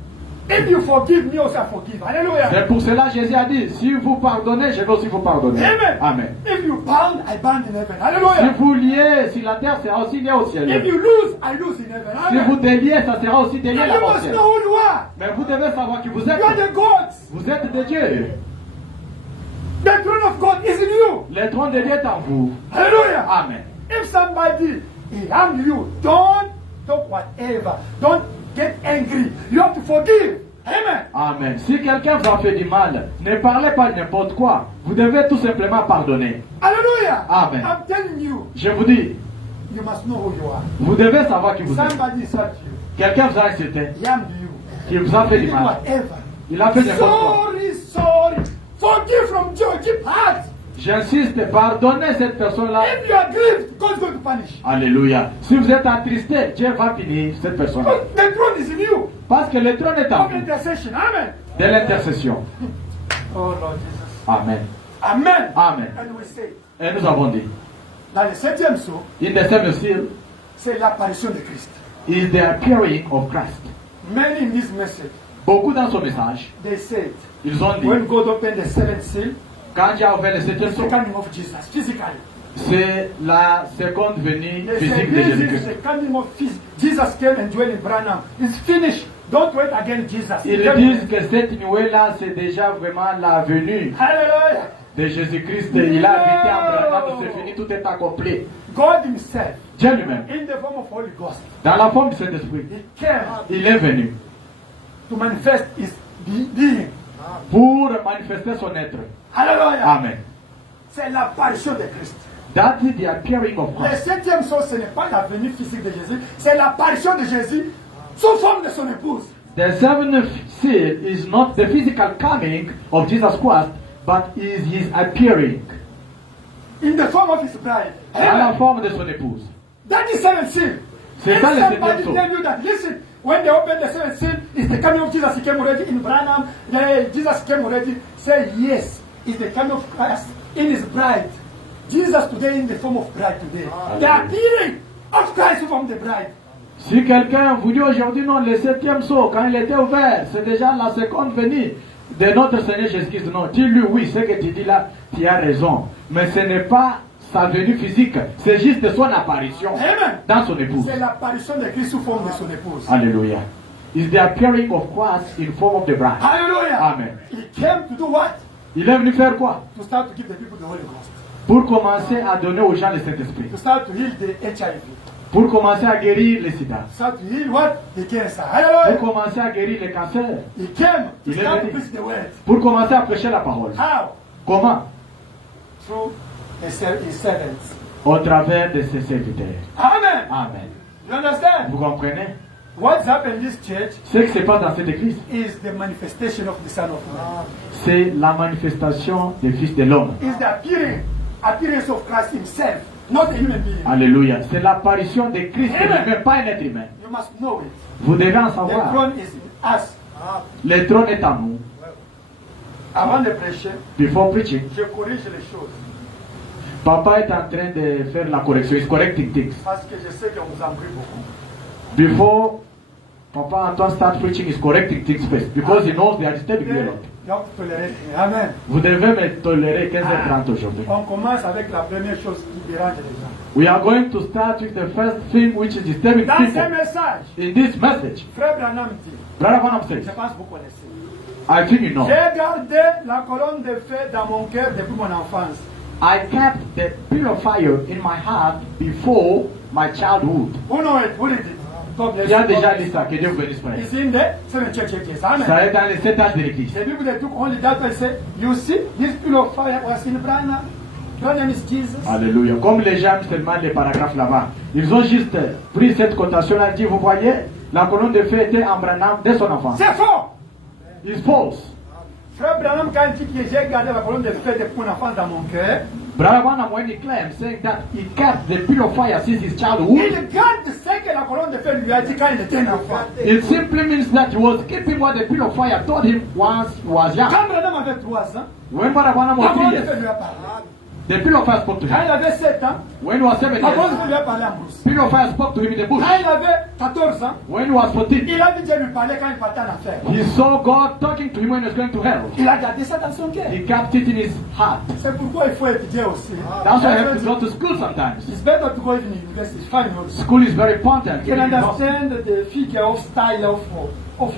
If you forgive me, also I forgive. Hallelujah. C'est pour cela que Jésus a dit, si vous pardonnez, je vais aussi vous pardonner. Amen. Amen. If you bound, I bound in heaven. Si Hallelujah. vous liez sur la terre, sera aussi lié au If ciel. you lose, I lose in heaven. Si vous Amen. déliez, ça sera aussi délié And you là-bas au must ciel. know who you are. Mais vous devez savoir qui vous You are êtes. the gods. Vous êtes des dieux. The throne of God is in you. Le trône de Dieu est en vous. Hallelujah. Amen. If somebody he harmed you, don't talk whatever. Don't get angry. You have to forgive. Amen. Amen. Si quelqu'un vous a fait du mal, ne parlez pas n'importe quoi. Vous devez tout simplement pardonner. Hallelujah. Amen. I'm telling you, Je vous dis, you must know who you are. vous devez savoir qui vous êtes. Somebody hurt you. Quelqu'un vous a insulté, He harmed you. qui vous a fait He du did mal. whatever. Il a fait n'importe quoi. Sorry. Forgive from joy. Keep heart. J'insiste, pardonnez cette personne-là. If you are grieved, God is going to punish. Alléluia. Si vous êtes attristé, Dieu va punir cette personne-là. The throne is in you. Parce que le trône est en Of vous. intercession. Amen. De l'intercession. Oh Lord Jesus. Amen. Amen. Amen. And we say, Et nous avons dit, dans le 7e saut, in the seventh seal c'est l'apparition de Christ. is the appearing of Christ. Many in this message, Beaucoup dans son message, they said, ils ont dit, when God opened the 7th seal, quand Dieu a ouvert le septième it's the sceau, coming of Jesus, physically. c'est la seconde venue They said, physique de this is Jésus-Christ. the coming of Jesus came and dwelt in Branham. It's finished. Don't wait again, Jesus. Ils disent que cette nuée-là, c'est déjà vraiment la venue Hallelujah. de Jésus-Christ. Il a habité à Abraham, c'est fini, tout est accompli. God himself, Dieu lui-même, in the form of Holy Ghost, dans la forme du Saint-Esprit, he came il est venu to manifest his being. pour manifester son être. Hallelujah. Amen. C'est l'apparition de Christ. That is the appearing of Le Christ. 7e saut, ce n'est pas la venue physique de Jésus, c'est l'apparition de Jésus sous forme de son épouse. The seventh seal is not the physical coming of Jesus Christ, but is his appearing In the form of his bride. dans la Amen. forme de son épouse. That is 7th seal. C'est If ça le somebody septième saut. tell you that, listen, when they opened the 7th seal, it's the coming of Jesus, he came already in Branham, Jesus came already, say yes, it's the coming of Christ in his bride. Jesus today in the form of bride today. The appearing of Christ from the bride. Si quelqu'un vous dit aujourd'hui non, le septième saut, quand il était ouvert, c'est déjà la seconde venue de notre Seigneur Jésus-Christ. Non, dis-lui oui, ce que tu dis là, tu as raison. Mais ce n'est pas sa venue physique, c'est juste son apparition Amen. dans son épouse. C'est l'apparition de Christ sous forme de son épouse. Alléluia. It's the appearing of Christ in form of the bride. Hallelujah. Amen. He came to do what? Il est venu faire quoi? To start to give the people the Holy Ghost. Pour commencer à donner aux gens le Saint-Esprit. To start to heal the HIV. Pour commencer à guérir le sida. To start to heal what? The cancer. Pour Hallelujah. commencer à guérir le cancer. He came to Il est start to venu. preach the word. Pour commencer à prêcher la parole. How? Comment? Through his servants. Au travers de ses serviteurs. Amen. Amen. You understand? Vous comprenez? What's happened in this church Ce qui se passe dans cette église, is the manifestation of the Son of Man. c'est la manifestation du Fils de l'homme. Is the appearance of Christ himself, not a human being. Alléluia. C'est l'apparition de Christ Amen. lui-même, pas un être humain. You must know it. Vous devez en The savoir. throne is in us. Le trône est en nous. Avant de prêcher, Before preaching, je corrige les choses. Papa est en train de faire la correction. He's correcting things. Parce que je sais qu'on vous embrouille beaucoup. Before Papa Antoine starts preaching, he's correcting things first. Because he knows they are disturbing you a lot. You have to tolérer. Amen. Vous devez me tolérer 15h30 aujourd'hui. On commence avec la première chose qui dérange les gens. We are going to start with the first thing which is disturbing Dans ce people. message, In this message, Frère Branham dit, Brother Branham says, je pense que vous connaissez. I think you know. J'ai gardé la colonne de feu dans mon cœur depuis mon enfance. I kept the pillar of fire in my heart before my childhood. Who know it? Who read it? God bless Tu as you. déjà lu ça, que Dieu vous bénisse, frère. It's in the 7 church ages. Amen. Ça est dans les 7 âges de l'église. The people that took only that one say, you see, this pillar of fire was in Branham. Your name is Jesus. Alléluia. Comme les gens aiment seulement les paragraphes là-bas, ils ont juste pris cette cotation-là et dit, vous voyez, la colonne de feu était en Branham dès son enfance. C'est faux. It's false. Frère Branham, quand il dit que j'ai gardé la colonne de feu depuis mon enfance dans mon cœur, Brother Branham, when he claims, saying that he kept the pillar of fire since his childhood, il garde ce que la colonne de feu lui a dit quand il était un enfant. it simply means that he was keeping what the pillar of fire told him once he was young. Quand Branham avait 3 ans, When Brother Branham la was 3 colonne de years, feu lui a parlé. The pillar of fire spoke to Quand il him. avait 7 ans, When he was 7 l'apôtre years, lui a parlé en brousse. pillar of fire spoke to him in the bush. Quand il avait 14 ans, When he was 14, il a vu Dieu lui parler quand il partait en enfer. he saw God talking to him when he was going to hell. Il a gardé ça dans son cœur. He kept it in his heart. C'est pourquoi il faut étudier aussi. That's why I have to go to school sometimes. It's better to go even in university. Fine also. School is very important. You can understand the figure of style of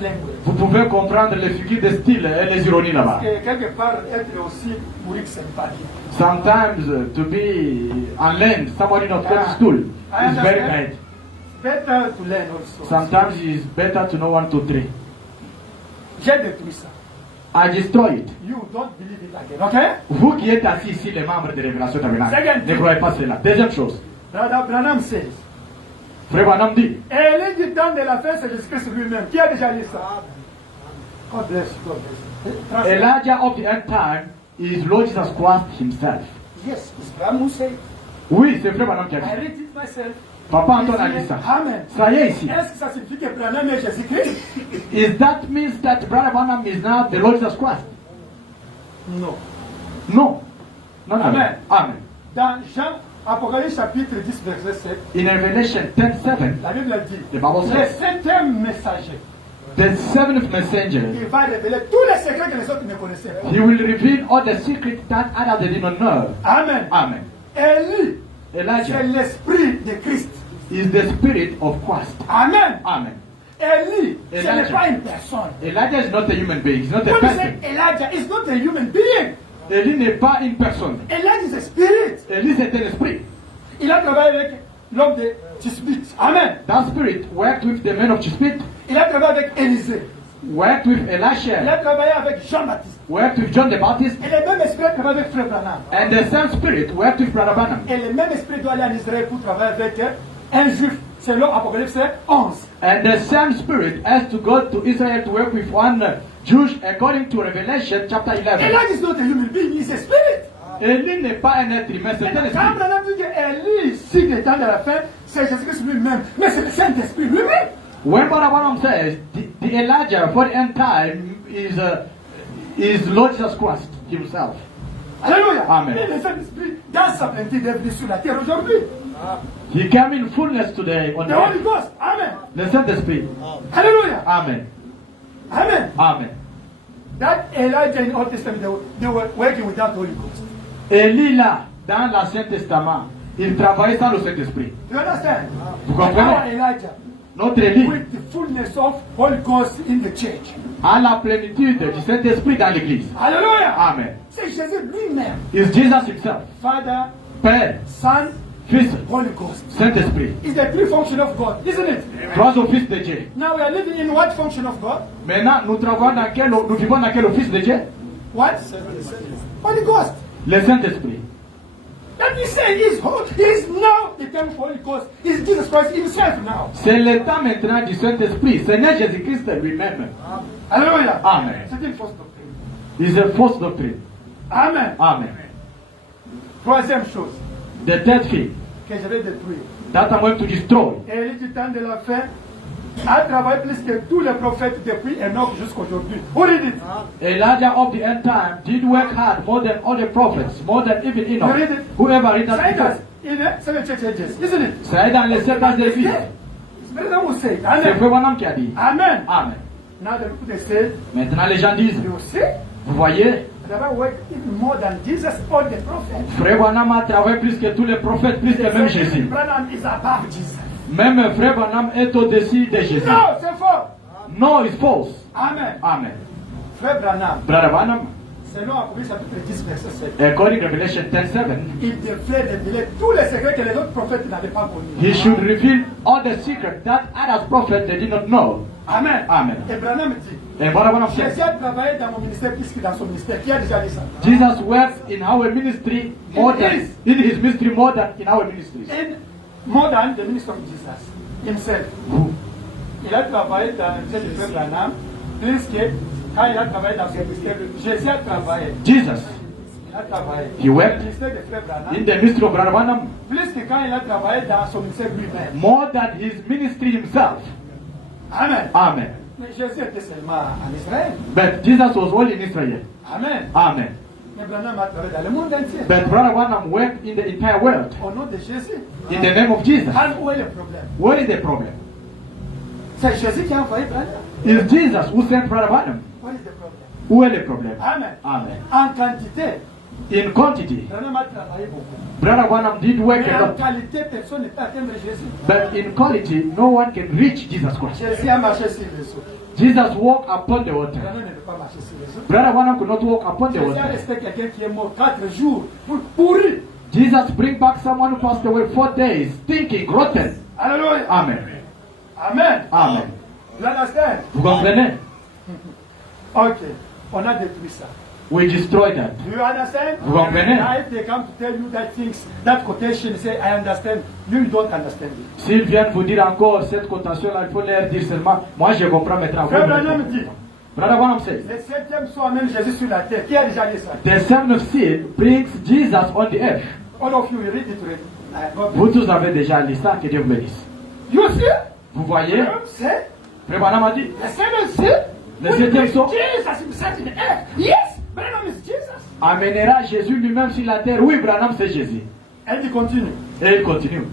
language. Vous pouvez comprendre les figures de style et les ironies là-bas. Et quelque part, être aussi bourrique, c'est pas bien. Sometimes to be on land, somebody not going to school is very bad. Better to learn also. Sometimes it's better to know 1, 2, 3. J'ai détruit ça. I destroy it. You don't believe it again, okay? Vous qui êtes assis ici, les membres de Révélation Tabernacle, ne croyez pas cela. Deuxième chose, Brother Branham says, Frère Branham dit, et l'un du temps de la fin, c'est Jésus-Christ lui-même. Qui a déjà lu ça? God bless you, God bless you. Translate. Elijah of the end time is Lord Jesus Christ himself. Yes, it's Branham who said, Oui, c'est Frère Branham qui a I dit. read it myself. Papa Antoine a dit ça. Amen. Ça y est ici. Est-ce que ça signifie que Branham est Jésus-Christ? Is that means that Brother Branham is now the Lord Jesus Christ? Non. No. No, no. Amen. Amen. Dans Jean, Apocalypse chapitre 10, verset 7, In Revelation 10:7, la Bible dit, the Bible le says, septième messager, the seventh messenger, il va révéler tous les secrets que les autres ne connaissaient pas. he will reveal all the secrets that others did not know. Amen. Amen. Élie, c'est Elijah l'esprit de Christ. is the spirit of Christ. Amen. Amen. Élie, ce Elijah. n'est pas une personne. Elijah is not a human being. He's not a When you say person. Elijah, is not a human being. Élie n'est pas une personne. Elijah is a spirit. Élie c'est un esprit. Il a travaillé avec l'homme de Tisbit. Amen. That spirit worked with the men of Chispit, Il a travaillé avec Élisée. worked with Il a Elisha, travaillé avec Jean-Baptiste. worked with John the Baptist, Et le même esprit a travaillé avec Frère Branham. and the same spirit worked with Brother Branham. Et le même esprit doit aller en Israël pour travailler avec un juif, selon Apocalypse 11. And the same spirit has to go to Israel to work with one Jewish according to Revelation chapter 11. Elijah is not a human being, he's a spirit. Élie n'est pas un être humain, c'est un Quand esprit. Branham dit que Élie, signe des temps de la fin, c'est Jésus-Christ lui-même. Mais c'est le Saint-Esprit lui-même. When Brother Branham says the Elijah for the end time is Lord Jesus Christ himself. Alléluia. Amen. Mais le Saint-Esprit, dans sa plénitude, est venu sur la terre aujourd'hui. He came in fullness today on The the Holy earth. Ghost. Amen. Le Saint-Esprit. Alléluia. Amen. Amen. Amen. That Elijah in the Old Testament, they were working without Holy Ghost. Élie là, dans l'Ancien Testament, il travaillait sans le Saint-Esprit. You understand? Vous Our comprenez? Elijah, Notre Élie with the fullness of Holy Ghost in the church. a la plénitude du Saint-Esprit dans l'Église. Alléluia. Amen. C'est Jésus lui-même. Is Jesus himself. Father, Père, Son, Fils, Holy Ghost. Saint-Esprit. It's the three function of God, isn't it? Trois offices de Dieu. Now we are living in what function of God? Maintenant, nous vivons dans quel office de Dieu? What? Holy Ghost. Le Saint-Esprit. Let me say, he's now the term for Holy Ghost. He's Jesus Christ himself now. C'est le temps maintenant du Saint-Esprit. Seigneur Jésus-Christ lui-même. Alléluia. Amen. C'est une fausse doctrine. Is a false doctrine. Amen. Amen. Troisième chose The third thing que je vais détruire. that I'm going to destroy. Et du temps de la fin a travaillé plus que tous les prophètes depuis Enoch jusqu'aujourd'hui. Who read it? Elijah of the end time did work hard more than all the prophets, more than even You read Enoch. it? Whoever read that Say before. that in 7 church ages, isn't it? C'est dans les 7 ans de vie. Let them will say, C'est Amen. Frère Branham qui a dit. Amen. Amen. Now the people they say, Maintenant les gens disent, you see, vous voyez, they have worked even more than Jesus or the prophet. Frère Branham a travaillé plus que tous les prophètes, plus que même Jésus. Branham is above Jesus. Même Frère Branham est au-dessus de Jésus. No, c'est faux. No, it's false. Amen. Amen. Frère Branham, Brother Branham, selon Apocalypse chapitre 10, verset 7, according to Revelation 10:7, il devait révéler tous les secrets que les autres prophètes n'avaient pas connus. he should reveal all the secrets that other prophets they did not know. Amen. Amen. Et Branham dit, And Brother Branham Jésus said, a travaillé dans mon ministère plus que dans son ministère. Qui a déjà dit ça? Jesus works in our ministry more than in his ministry more than in our ministries. In more than the ministry of Jesus himself. Who? Il a travaillé dans le ministère du frère Branham plus que quand il a travaillé dans son ministère. Jésus a travaillé. Jesus, Il a travaillé He worked dans le ministère du frère Branham in the ministry of Brother Branham plus que quand il a travaillé dans son ministère lui-même. more than his ministry himself. Amen. Amen. Mais Jésus était seulement en Israël. But Jesus was all in Israel. Amen. Amen. Mais Branham a travaillé dans le monde entier. But Brother Branham worked in the entire world. Au nom de Jésus. In the name of Jesus. Alors, où est le problème? What is the problem? C'est Jésus qui a envoyé Branham. It's Jesus who sent Brother Branham. Où est le problème? Où est le problème? Amen. Amen. En quantité, In quantity, Branham a travaillé beaucoup. Brother Branham did work Mais a en lot. qualité, personne ne peut atteindre Jésus. But in quality, no one can reach Jesus Christ. Jésus a marché sur les eaux. Jesus walked upon the water. Branham ne peut pas marcher sur les eaux. Brother Branham could not walk upon the Jésus a water. resté quelqu'un qui est mort 4 jours, pourri. Jesus bring back someone who passed away 4 days, stinking, rotten. Alléluia. Amen. Amen. Amen. You understand? Vous comprenez? Ok. On a détruit ça. We destroyed that. Do you understand? Vous comprenez? Now if they come to tell you that things, that quotation, say, I understand, you don't understand it. S'ils viennent vous dire encore cette cotation-là, il faut leur dire seulement, moi je comprends maintenant. Frère Branham dit, Brother Branham says, le 7e soir même Jésus sur la terre. Qui a déjà lu ça? the seventh seal brings Jesus on the earth. All of you read it already. God Vous tous avez déjà lu ça, que Dieu vous bénisse. You see? Vous voyez? C'est Frère Branham a dit, the 7th seal. le septième soir Jesus himself in the earth. Yes, Branham is Jesus. amènera Jésus lui-même sur la terre. Oui, Branham c'est Jésus. Et il continue. Et il continue.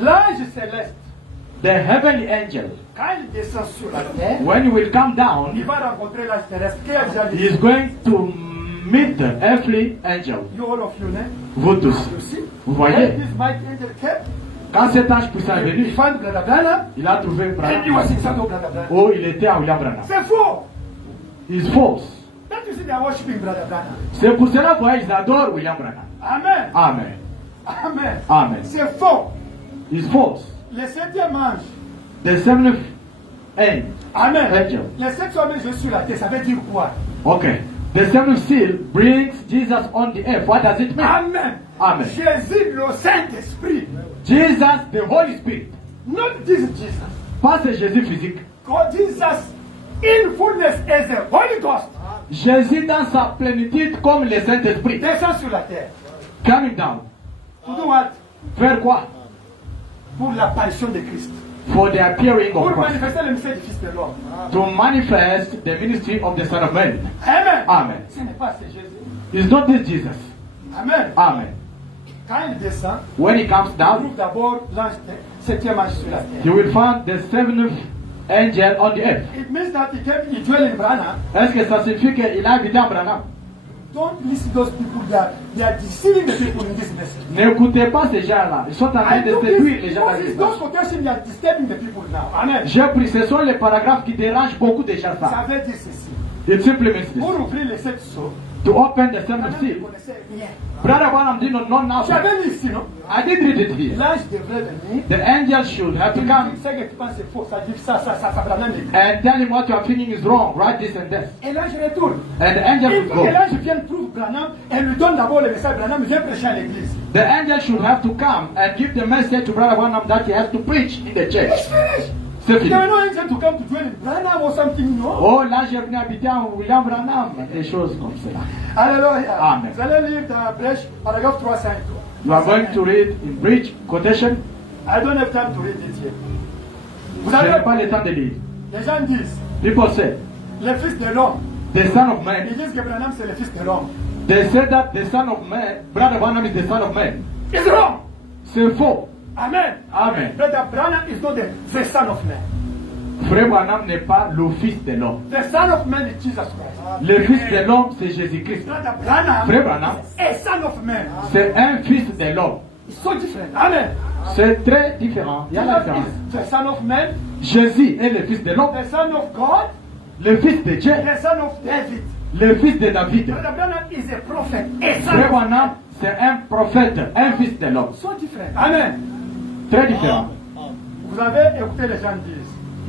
L'ange céleste, The heavenly angel, quand il descend sur la terre, when he will come il down, va rencontrer l'ange terrestre. Qui a déjà he dit? is going to meet the earthly angel. You all of you, né? Vous tous. You see? Vous voyez? When this mighty angel came, Quand cet ange puissant est he venu, found Brother Branham, il a trouvé and he Branham. was in front of Brother Branham. Oh, il était à William Branham. C'est faux. It's false. Don't you see they are worshiping Brother Branham? C'est pour cela qu'ils adorent William Branham. Amen. Amen. Amen. Amen. C'est faux. It's false. Le 7e ange. The seventh angel. Amen. Angel. Le 7e ange Jésus sur la terre, ça veut dire quoi? Okay. The seventh seal brings Jesus on the earth. What does it mean? Amen. Amen. Jésus, le Saint-Esprit. Jesus, the Holy Spirit. Not this Jesus. Pas ce Jésus physique. God, Jesus in fullness as the Holy Ghost. Jésus dans sa plénitude comme le Saint-Esprit. Descend sur la terre. Coming down. To do what? Faire quoi? Pour l'apparition de Christ. For the appearing Pour of Christ. manifester le mystère du Fils de l'homme. To manifest the ministry of the Son of Man. Amen. Amen. Ce n'est pas ce Jésus. It's not this Jesus. Amen. Amen. Quand il descend, When he comes il down, trouve d'abord l'ange, 7e ange sur la you terre. will find the seventh angel on the earth. It means that he came, he dwell in Branham. Est-ce que ça signifie qu'il a habité en Branham? Don't listen to those people that they are deceiving the people in this message. N'écoutez pas ces gens-là. Ils sont en train I de do séduire les this gens dans because ce it's those message. quotations that are disturbing the people now. Amen. J'ai pris, ce sont les paragraphes qui dérangent beaucoup de gens. Ça Ça. veut dire ceci. It simply means this. Pour ouvrir les 7 sceaux, To open the Branham seventh ne seal. connaissait rien. Brother Branham did not know nothing. J'avais lu ici, non? I did read it here. L'ange devrait venir. The angel should have to come Ce que tu penses c'est faux, ça dit ça, Branham écrit. and tell him what you are thinking is wrong. Write this and that. Et l'ange retourne. And the angel Il will faut go. que l'ange vienne trouver Branham et lui donne d'abord le message. Branham vient prêcher à l'église. The angel should have to come and give the message to Brother Branham that he has to preach in the church. It's finished. C'est There fini. are no angels to come to dwell in Branham or something, no? Oh, là, j'ai venu habiter en William Branham. Des choses comme cela. Alléluia. Amen. Vous allez lire dans Brèche, paragraphe 3.5. You are going to read in Bridge quotation. I don't have time to read it here. Vous Je n'ai avez, pas le temps de lire. les gens disent, People say, le fils de l'homme. the son of man. Ils disent que Branham c'est le fils de l'homme. They say that the son of man, Brother Branham is the son of man. It's wrong. C'est faux. Amen. Amen. Brother Branham is not the son of man. Frère Branham n'est pas le fils de l'homme. The son of man is Jesus Christ. Le fils de l'homme, c'est Jésus-Christ. Brother Branham Frère Branham, is a son of man. c'est un fils de l'homme. It's so different. Amen. C'est très différent. Il y a la Jesus différence. is the son of man, Jésus est le fils de l'homme, the son of God, le fils de Dieu, the son of David. le fils de David. Brother Branham is a prophet, a son Frère of Branham, c'est un prophète, un fils de l'homme. So different. Amen. Très différent. Vous avez écouté les gens dire.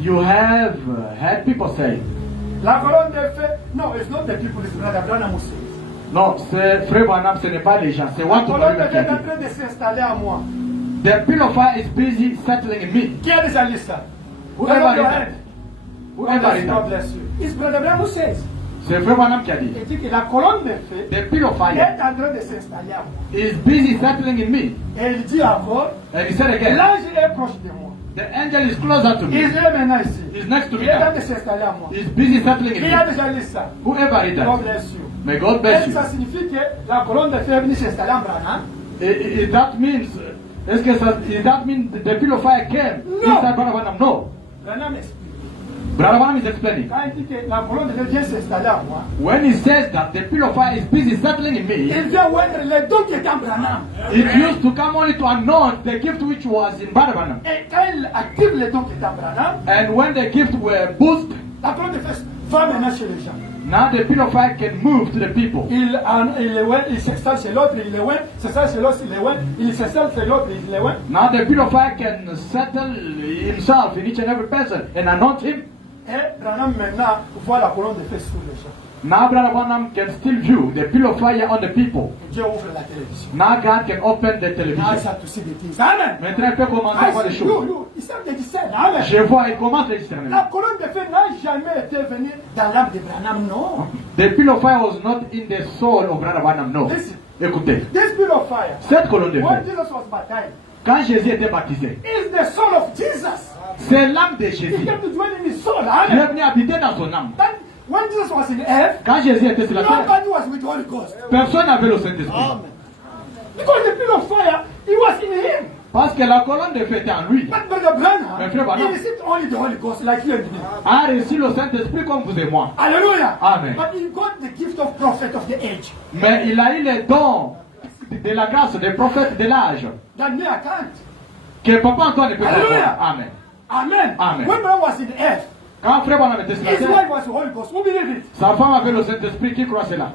You have heard people say, La colonne de feu, no, it's not the people, it's Brother Branham who says. non, c'est Frère Branham, ce n'est pas les gens, c'est La what colonne de to feu est en train de s'installer à moi. The pillar of fire is busy settling in me. Qui a déjà lu ça? Whoever Raise your read hand. that. Whoever read God that. bless you. It's Brother Branham who says. C'est Frère Branham qui a dit. Il dit que la colonne de feu The pillar of fire est en train de s'installer à moi. is busy settling in me. Et il dit encore, And he said again, l'ange est proche de moi. The angel is closer to Il me. est maintenant ici. He's next to me Il est en train now. de s'installer à moi. He's busy settling in Il a me. déjà lu ça. Whoever read God that, bless you. may God bless Et you. ça signifie que la colonne de feu est venue s'installer en Branham. That means, est-ce que ça, that means the pillar of fire came No. inside Brother Branham? No. Branham explique. Brother Branham is explaining. Quand il dit que la colonne de feu vient s'installer en moi, When he says that the pillar of fire is busy settling in me, il vient oindre les dons qui étaient en Branham. it used to come only to announce the gift which was in Brother Branham. Et quand il active les dons qui étaient en Branham, And when the gift were boosted, la colonne de feu va maintenant chez les gens. now the pillar of fire can move to the people. Il s'installe chez l'autre, il est loin, s'installe chez l'autre, il est loin, il s'installe chez l'autre, il est loin. Now the pillar of fire can settle himself in each and every person and anoint him. Et Branham maintenant voit la colonne de feu sur les gens. Now Brother Branham can still view the pillar of fire on the people. Et Dieu ouvre la télévision. Now God can open the Now television. ça to see the things. Amen. Maintenant il peut commencer à voir les choses. Il s'est de discerner. Amen. Je vois, il commence à discerner. La colonne de feu n'a jamais été venue dans l'âme de Branham, non. The pillar of fire was not in the soul of Brother Branham, no. Listen. Écoutez, This pillar of fire, cette colonne de when feu, Jesus was baptized, quand Jésus était baptisé, is the soul of Jesus. c'est l'âme de He Jésus. came to dwell in his soul. Il est Amen. venu habiter dans son âme. Then, when Jesus was in earth, Quand Jésus était sur la terre, nobody was with the Holy Ghost. personne n'avait le Saint-Esprit. Because the pillar of fire, it was in him. Parce que la colonne de feu était en lui. But Brother Mais frère Branham, Branham. he received only the Holy Ghost like you and me. A reçu le Saint-Esprit comme vous et moi. Hallelujah. Amen. But he got the gift of prophet of the age. Mais il a eu les dons de la grâce des prophètes de l'âge. That me I can't. Que Papa Antoine ne peut pas Alléluia. avoir. Amen. Amen. Amen. When Branham was in earth, Quand Frère Branham était sur la his terre, wife was the Holy Ghost. Who believe it? sa femme avait le Saint-Esprit qui croit cela.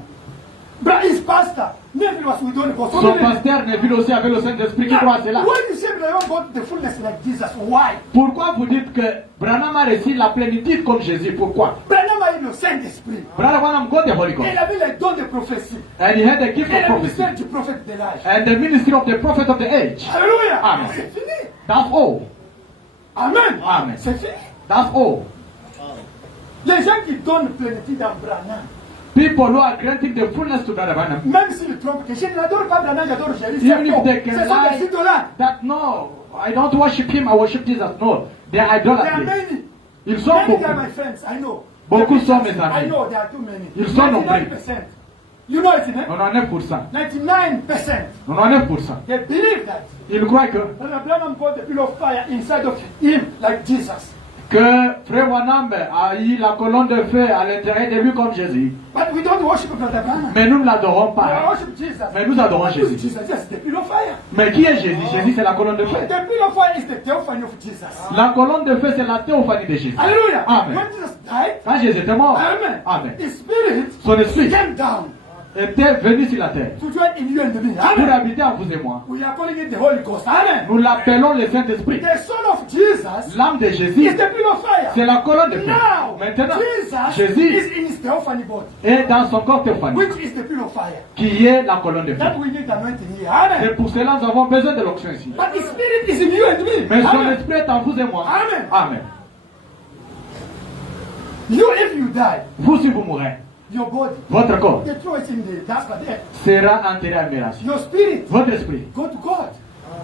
His pastor, Neville was with the Holy Ghost. Who Son believe it? pasteur Neville aussi avait le Saint-Esprit qui croit cela. When you say Branham got the fullness like Jesus, why? Pourquoi vous dites que Branham a reçu la plénitude comme Jésus? Pourquoi? Branham a eu le Saint-Esprit. Brother Branham got the Holy Et Ghost. il avait les dons de prophétie. And he had the gift Et of le prophecy. ministère du prophète de l'âge. And the ministry of the prophet of the age. Alléluia. Amen. C'est fini. That's all. Amen. Amen. C'est fini. That's all. Les gens qui donnent plénitude à Branham, People who are granting the fullness to Brother Branham, même s'ils trompent, que je n'adore pas Branham, j'adore Jésus. even C'est if faux. they Ce can sont des lie, idolâtres. that no, I don't worship him, I worship Jesus. No, they are There are idolatry. many. Ils sont Many beaucoup. are my friends, I know. Beaucoup sont mes I amis. know there are too many. Ils sont nombreux. 99%. You know it, eh? 99%. 99%. 99%. They believe that. Ils croient que Brother Branham got the pillar of fire inside of him like Jesus. Frère Branham a eu la colonne de feu à l'intérieur de lui comme Jésus. But we don't worship Brother Branham. Mais nous ne l'adorons We pas. worship Jesus. Mais nous adorons Who is Jésus. Jesus? Yes, the pillar of fire. Mais qui est Jésus? Jésus, c'est la colonne de feu. The pillar of fire is the theophany of Jesus. La colonne de feu, c'est la théophanie de Jésus. Hallelujah. Amen. When Jesus died, Quand Jésus était mort, Amen. Amen. His spirit Son esprit came down était venu sur la terre to join in you and me. pour Amen. habiter en vous et moi. We are calling it the Holy Ghost. Amen. Nous l'appelons le Saint-Esprit. The son of Jesus L'âme de is Jésus, the pillar of fire. c'est la colonne de feu. Now, Maintenant, Jesus Jésus is in his theophany body, est dans son corps théophanique, which is the pillar of fire. qui est la colonne de feu. That we need anointing here. Amen. C'est pour cela que nous avons besoin de l'onction ici. But his spirit is in you and me. Mais son Amen. esprit est en vous et moi. Amen. Amen. You, if you die, Vous, si vous mourrez, your body, votre corps they throw it in the dust there. sera enterré à Mérassi. Your spirit, Votre esprit go to God.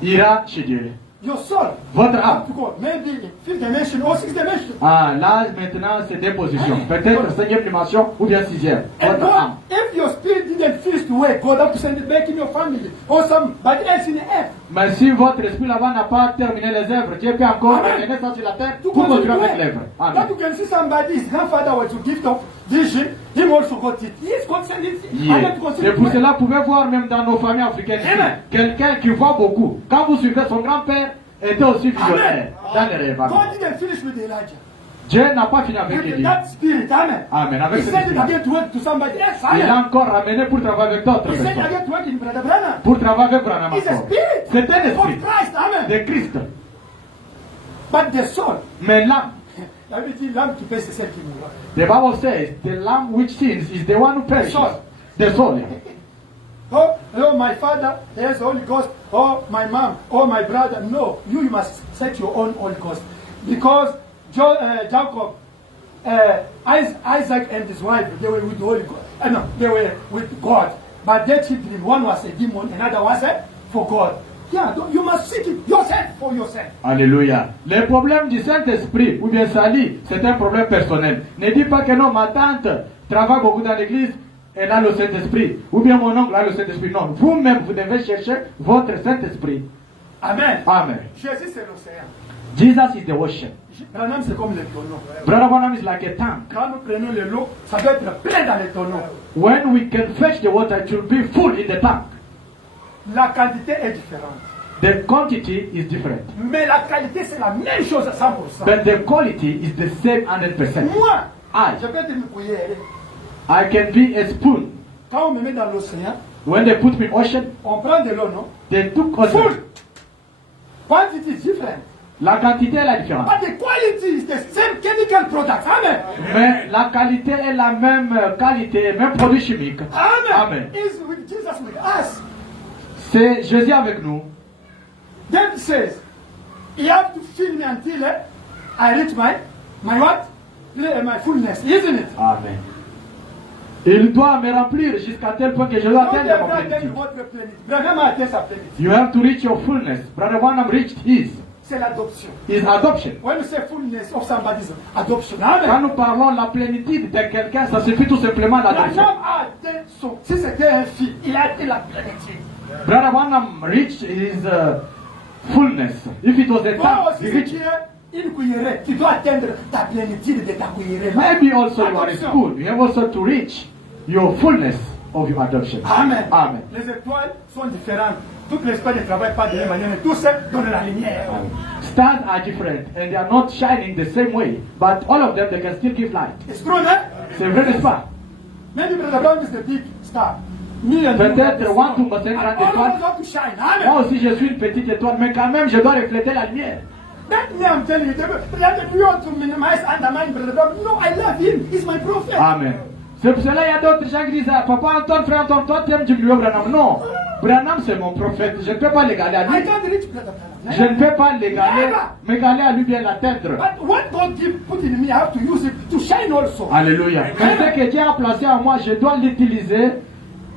ira chez Dieu. Your soul, Votre go âme. to God. Maybe the fifth dimension or sixth dimension. Ah, là, maintenant, c'est deux positions. Peut-être cinquième dimension ou bien sixième. And Votre âme. God, if your spirit didn't finish to work, God have to send it back in your family or somebody else in the earth. Mais si votre esprit là-bas n'a pas terminé les œuvres, Dieu peut encore Amen. mener ça sur la terre To pour continue continuer to avec work. l'œuvre. That Amen. you can see somebody, his grandfather was to gift of vision, him also got it. Yes, God sent it. Yeah. And then to continue Et pour to work. cela, vous pouvez voir même dans nos familles africaines, ici, Amen. quelqu'un qui voit beaucoup. Quand vous suivez son grand-père, était aussi visionnaire dans les rêves. Amen. God didn't finish with Elijah. Dieu n'a pas fini avec With Élie. that spirit, amen. Amen. He Avec cet sent it esprit. again to work to somebody else. Il l'a Amen. encore ramené pour travailler avec d'autres He sent it personnes. again to work in Brother Branham. Pour travailler avec Branham It's a encore. spirit C'est un of esprit Christ, amen. de Christ. But the soul, Mais l'âme, la Bible dit l'âme qui paie, c'est celle qui mourra. the Bible says, the lamb which sins is the one who perishes. soul. The soul. Oh, my father has the Holy Ghost. Oh, my mom. Oh, my brother. No, you must set your own Holy Ghost. Because Jacob, Isaac and his wife, they were with the Holy Ghost. No, they were with God. But their children, one was a demon, another was for God. Yeah, you must seek it yourself for yourself. Alléluia. Le problème du Saint-Esprit, ou bien Sali, c'est un problème personnel. Ne dis pas que non, ma tante travaille beaucoup dans l'église, elle a le Saint-Esprit. Ou bien mon oncle a le Saint-Esprit. Non, vous-même, vous devez chercher votre Saint-Esprit. Amen. Amen. Jésus, c'est l'océan. Jesus is the ocean. Branham, c'est comme les tonneaux. Brother Branham is like a tank. Quand nous prenons le lot, ça doit être plein dans les tonneaux. When we can fetch the water, it will be full in the tank. La quantité est différente. The quantity is different. Mais la qualité, c'est la même chose à 100%. But the quality is the same 100%. Moi, I. je peux être une cuillère. I can be a spoon. Quand on me met dans l'océan, When they put me in ocean, on prend de l'eau, non? they took Full. ocean. Quantity is different. La quantité est la différence. But the quality is the same chemical product. Amen. Mais la qualité est la même qualité, même produit chimique. Amen. Amen. Is with Jesus with us. C'est Jésus avec nous. Then it says, you have to fill me until I reach my what? My fullness, isn't it? Amen. Il doit me remplir jusqu'à tel point que je dois Don't atteindre mon ever atteindre plénitude. votre plénitude. Branham a atteint sa plénitude. You have to reach your fullness. Brother Branham reached his l'adoption. His adoption. When you say fullness of somebody's adoption, Quand amen. nous parlons de la plénitude de quelqu'un, ça suffit tout simplement l'adoption. Branham a atteint son. Si c'était un fils, il a atteint la plénitude. Brother Branham reached his fullness. If it was a Toi tank, aussi, he si reached. tu es une cuillerée, tu dois atteindre ta plénitude de ta cuillerée. Maybe also you are a Adoption. spoon. You have also to reach your fullness of your adoption. Amen. Amen. Les étoiles sont différentes. Toutes les étoiles ne travaillent pas de la même manière, mais tous donnent la lumière. Stars are different and they are not shining the same way, but all of them they can still give light. It's true, hein? C'est vrai, n'est-ce pas? Maybe Brother Brown is the big star. Me and Peut-être you, one to me, c'est une and grande all of étoile. us have to shine. Amen. Moi aussi je suis une petite étoile, mais quand même je dois refléter la lumière. That me, I'm telling you, you want to minimize, undermine Brother Brown. No, I love him. He's my prophet. Amen. C'est pour cela qu'il y a d'autres gens qui disent ah, Papa Antoine, frère Antoine, toi tu aimes Julio Branham. Non, Branham c'est mon prophète. Je ne peux pas l'égaler à I lui. can't reach Brother Brown. Je ne peux pas l'égaler, m'égaler à lui bien l'atteindre. But what God put in me, I have to use it to shine also. Alléluia. Mais ce que Dieu a placé en moi, je dois l'utiliser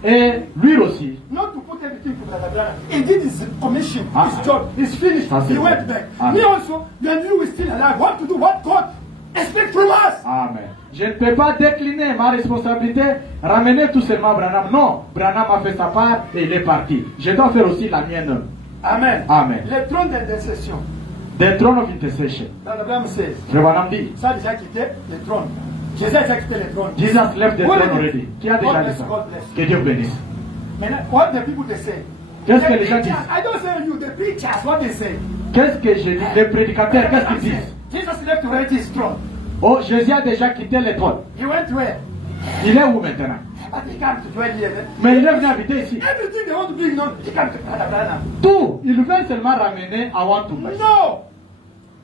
et lui aussi. Not to put everything to Brother Brown. He did his commission, Ah. his job, he's finished. Ça, c'est He vrai. went back. Ah. Me also, when you were still alive, what to do, what God expects from us. Amen. Je ne peux pas décliner ma responsabilité, ramener tout seulement Branham. Non, Branham a fait sa part et il est parti. Je dois faire aussi la mienne. Amen. Amen. Le trône d'intercession. The throne of intercession. Brother Brown says, Frère Branham dit, ça a déjà quitté le trône. Jésus a déjà quitté le trône. Jesus left the What throne is it? already. Qui a déjà God dit bless, ça? God bless. Que Dieu bénisse. Maintenant, what the people they say? Qu'est-ce que The les gens preachers, disent? I don't say you, the preachers, what they say? Qu'est-ce que je dis? Les prédicateurs, qu'est-ce qu'ils disent? Jesus left already his throne. Oh, Jésus a déjà quitté le trône. He went where? Il est où maintenant? But he came to dwell here. Mais il est venu habiter ici. Everything they want to bring, no, he came to Brother Branham. Tout, il veut seulement ramener à one to one. Non!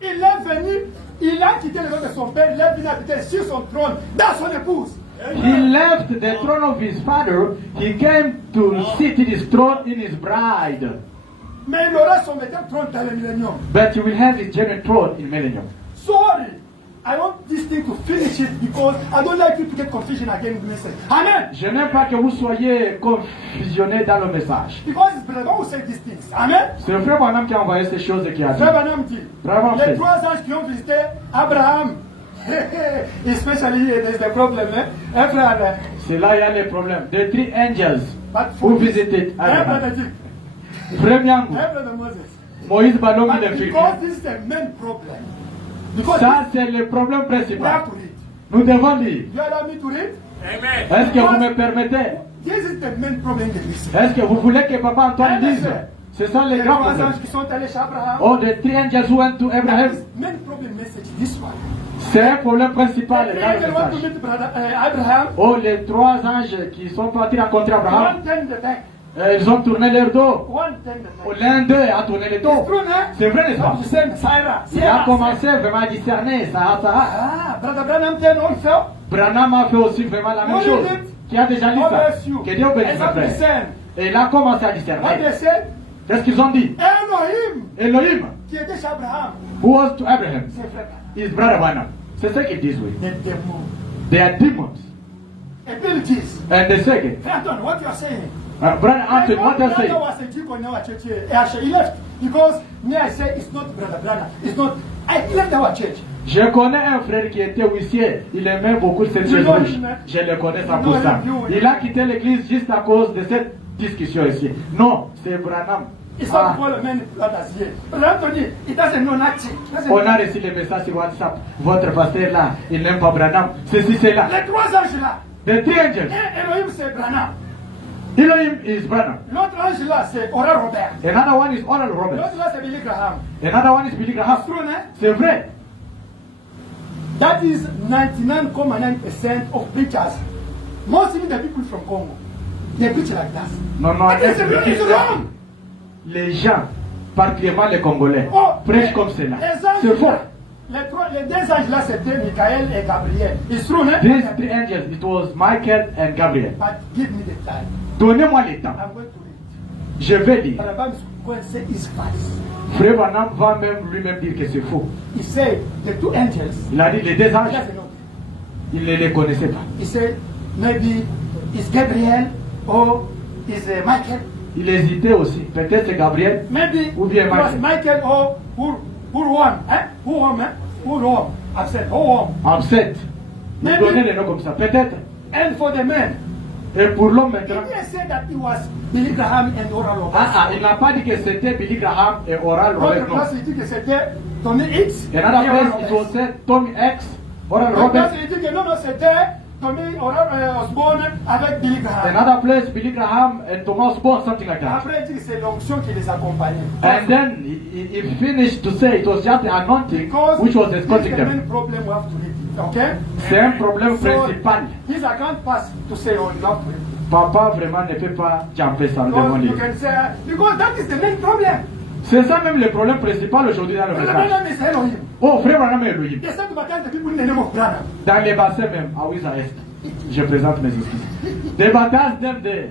Il est venu, il a quitté le trône de son père, il est venu habiter sur son trône, dans son épouse. He left the throne of his father. He came to sit in his throne in his bride. Mais il aura son métal trône dans le millénium. But he will have his genuine throne in millennium. Sorry. I want this thing to finish it because I don't like you to get confusion again with the message. Amen. Je n'aime pas que vous soyez confusionnés dans le message. Because it's Brother who said these things. Amen. C'est le frère Branham qui a envoyé ces choses et qui a dit. Frère Branham dit, Branham les said. trois anges qui ont visité Abraham, especially there's the problem, hein, frère, C'est là il y a les problèmes. The three angels but who for visited hein, Abraham. Brother Dick, Premier hein, coup, Brother Moses. Moïse Balongi But de because Philippines. this is the main problem. Because Ça c'est le problème we principal. have to read. Nous devons lire. You allow me to read? Est-ce que vous me permettez? This is the main problem in the message. Est-ce que vous voulez que Papa Antoine dise? Ce sont les Les grands trois problèmes. anges qui sont allés chez Abraham. Oh, the three angels who went to Abraham. Main problem message, this one. C'est un problème principal The dans le angel want to message. meet brother, Abraham. Oh, les trois anges qui sont partis rencontrer Abraham, One turn the back. ils ont tourné leur dos. One turn the Oh, back. l'un d'eux a tourné le dos. It's true, hein? C'est vrai, n'est-ce pas? You said Sarah. Il a commencé vraiment à discerner ça. Ah, brother Branham turn also. Branham a fait aussi vraiment la même What chose. is it? Qui a déjà lu God ça? bless you. Que Dieu bénisse As mes of frères. discern. Et il a commencé à What they discerner. said? Qu'est-ce qu'ils ont dit? Elohim, Elohim, qui était chez Abraham. who was to Abraham, C'est frère. is brother Branham. C'est ce qu'ils disent, oui. The demon. They are demons. Abilities. And they say, Frère Antoine, what you are saying? Brother Anthony, what does Brother say? was a deacon in our church here. He left because me I say it's not Brother Branham. It's not. He left our church. Je connais un frère qui était huissier. Il aimait beaucoup cette You chose know rouge. him, man. Je le connais ça You pour know ça. him, you- Il a quitté l'église juste à cause de cette discussion ici. Non, c'est Branham. It's Ah, not all many brothers here. Brother Anthony, he doesn't know nothing. Doesn't on a know. reçu les messages sur WhatsApp. Votre pasteur là, il n'aime pas Branham. Ceci, c'est là. Les trois anges là. The three angels. Un Elohim c'est Branham. Elohim is Branham. L'autre ange là c'est Oral Robert. Another one is Oral Roberts. L'autre là c'est Billy Graham. Another one is Billy Graham. It's true, né? C'est vrai. That is 99.9% of preachers. Mostly the people from Congo. They preach like that. Non, non, It's wrong. les gens, particulièrement les Congolais, prêchent comme cela. Les anges, C'est faux. les deux anges là, c'était Michael et Gabriel. It's true, né? These three angels, it was Michael and Gabriel. But give me the time. Donnez-moi le temps. I'm going to read. Je vais lire. But the Bible is going to say it's false. Frère Branham va même lui-même dire que c'est faux. He said the two angels. Il a dit les deux He anges, doesn't know. il ne les connaissait pas. He said maybe it's Gabriel or it's Michael. Il hésitait aussi. Peut-être c'est Gabriel. Maybe Ou bien it was Michael. Michael or who won? Eh? Who won? Eh? Who won? I said who won? Absent. Il Maybe- donnait les noms comme ça. Peut-être. And for the men, Et pour l'homme he maintenant. didn't say that it was Billy Graham and Oral Roberts. Il n'a pas dit que c'était Billy Graham et Oral L'autre Roberts. Non. place, il dit que c'était Tommy X. Another et place, Oral it Roberts. was said Tommy X, Oral L'autre place, Roberts. il dit que non, c'était Tommy Osborne avec Billy Graham. Another place, Billy Graham and Thomas Bond, something like that. Après, il dit que c'est l'onction qui les accompagnait. And then he finished to say it was just the anointing Because which was this is escorting the them. main problem we have to read it, okay? C'est un problème So, principal. his account pass to say, oh, you have to read it. Papa vraiment ne peut pas jumper sans le devant Because you lui. can say, because that is the main problem. C'est ça même le problème principal aujourd'hui dans le The message. problem is Elohim. Oh, frère Branham et Elohim. They said to baptize the people in the name of Branham. Dans les bassins même, à Ouiza Est. Je présente mes excuses. They baptized them there.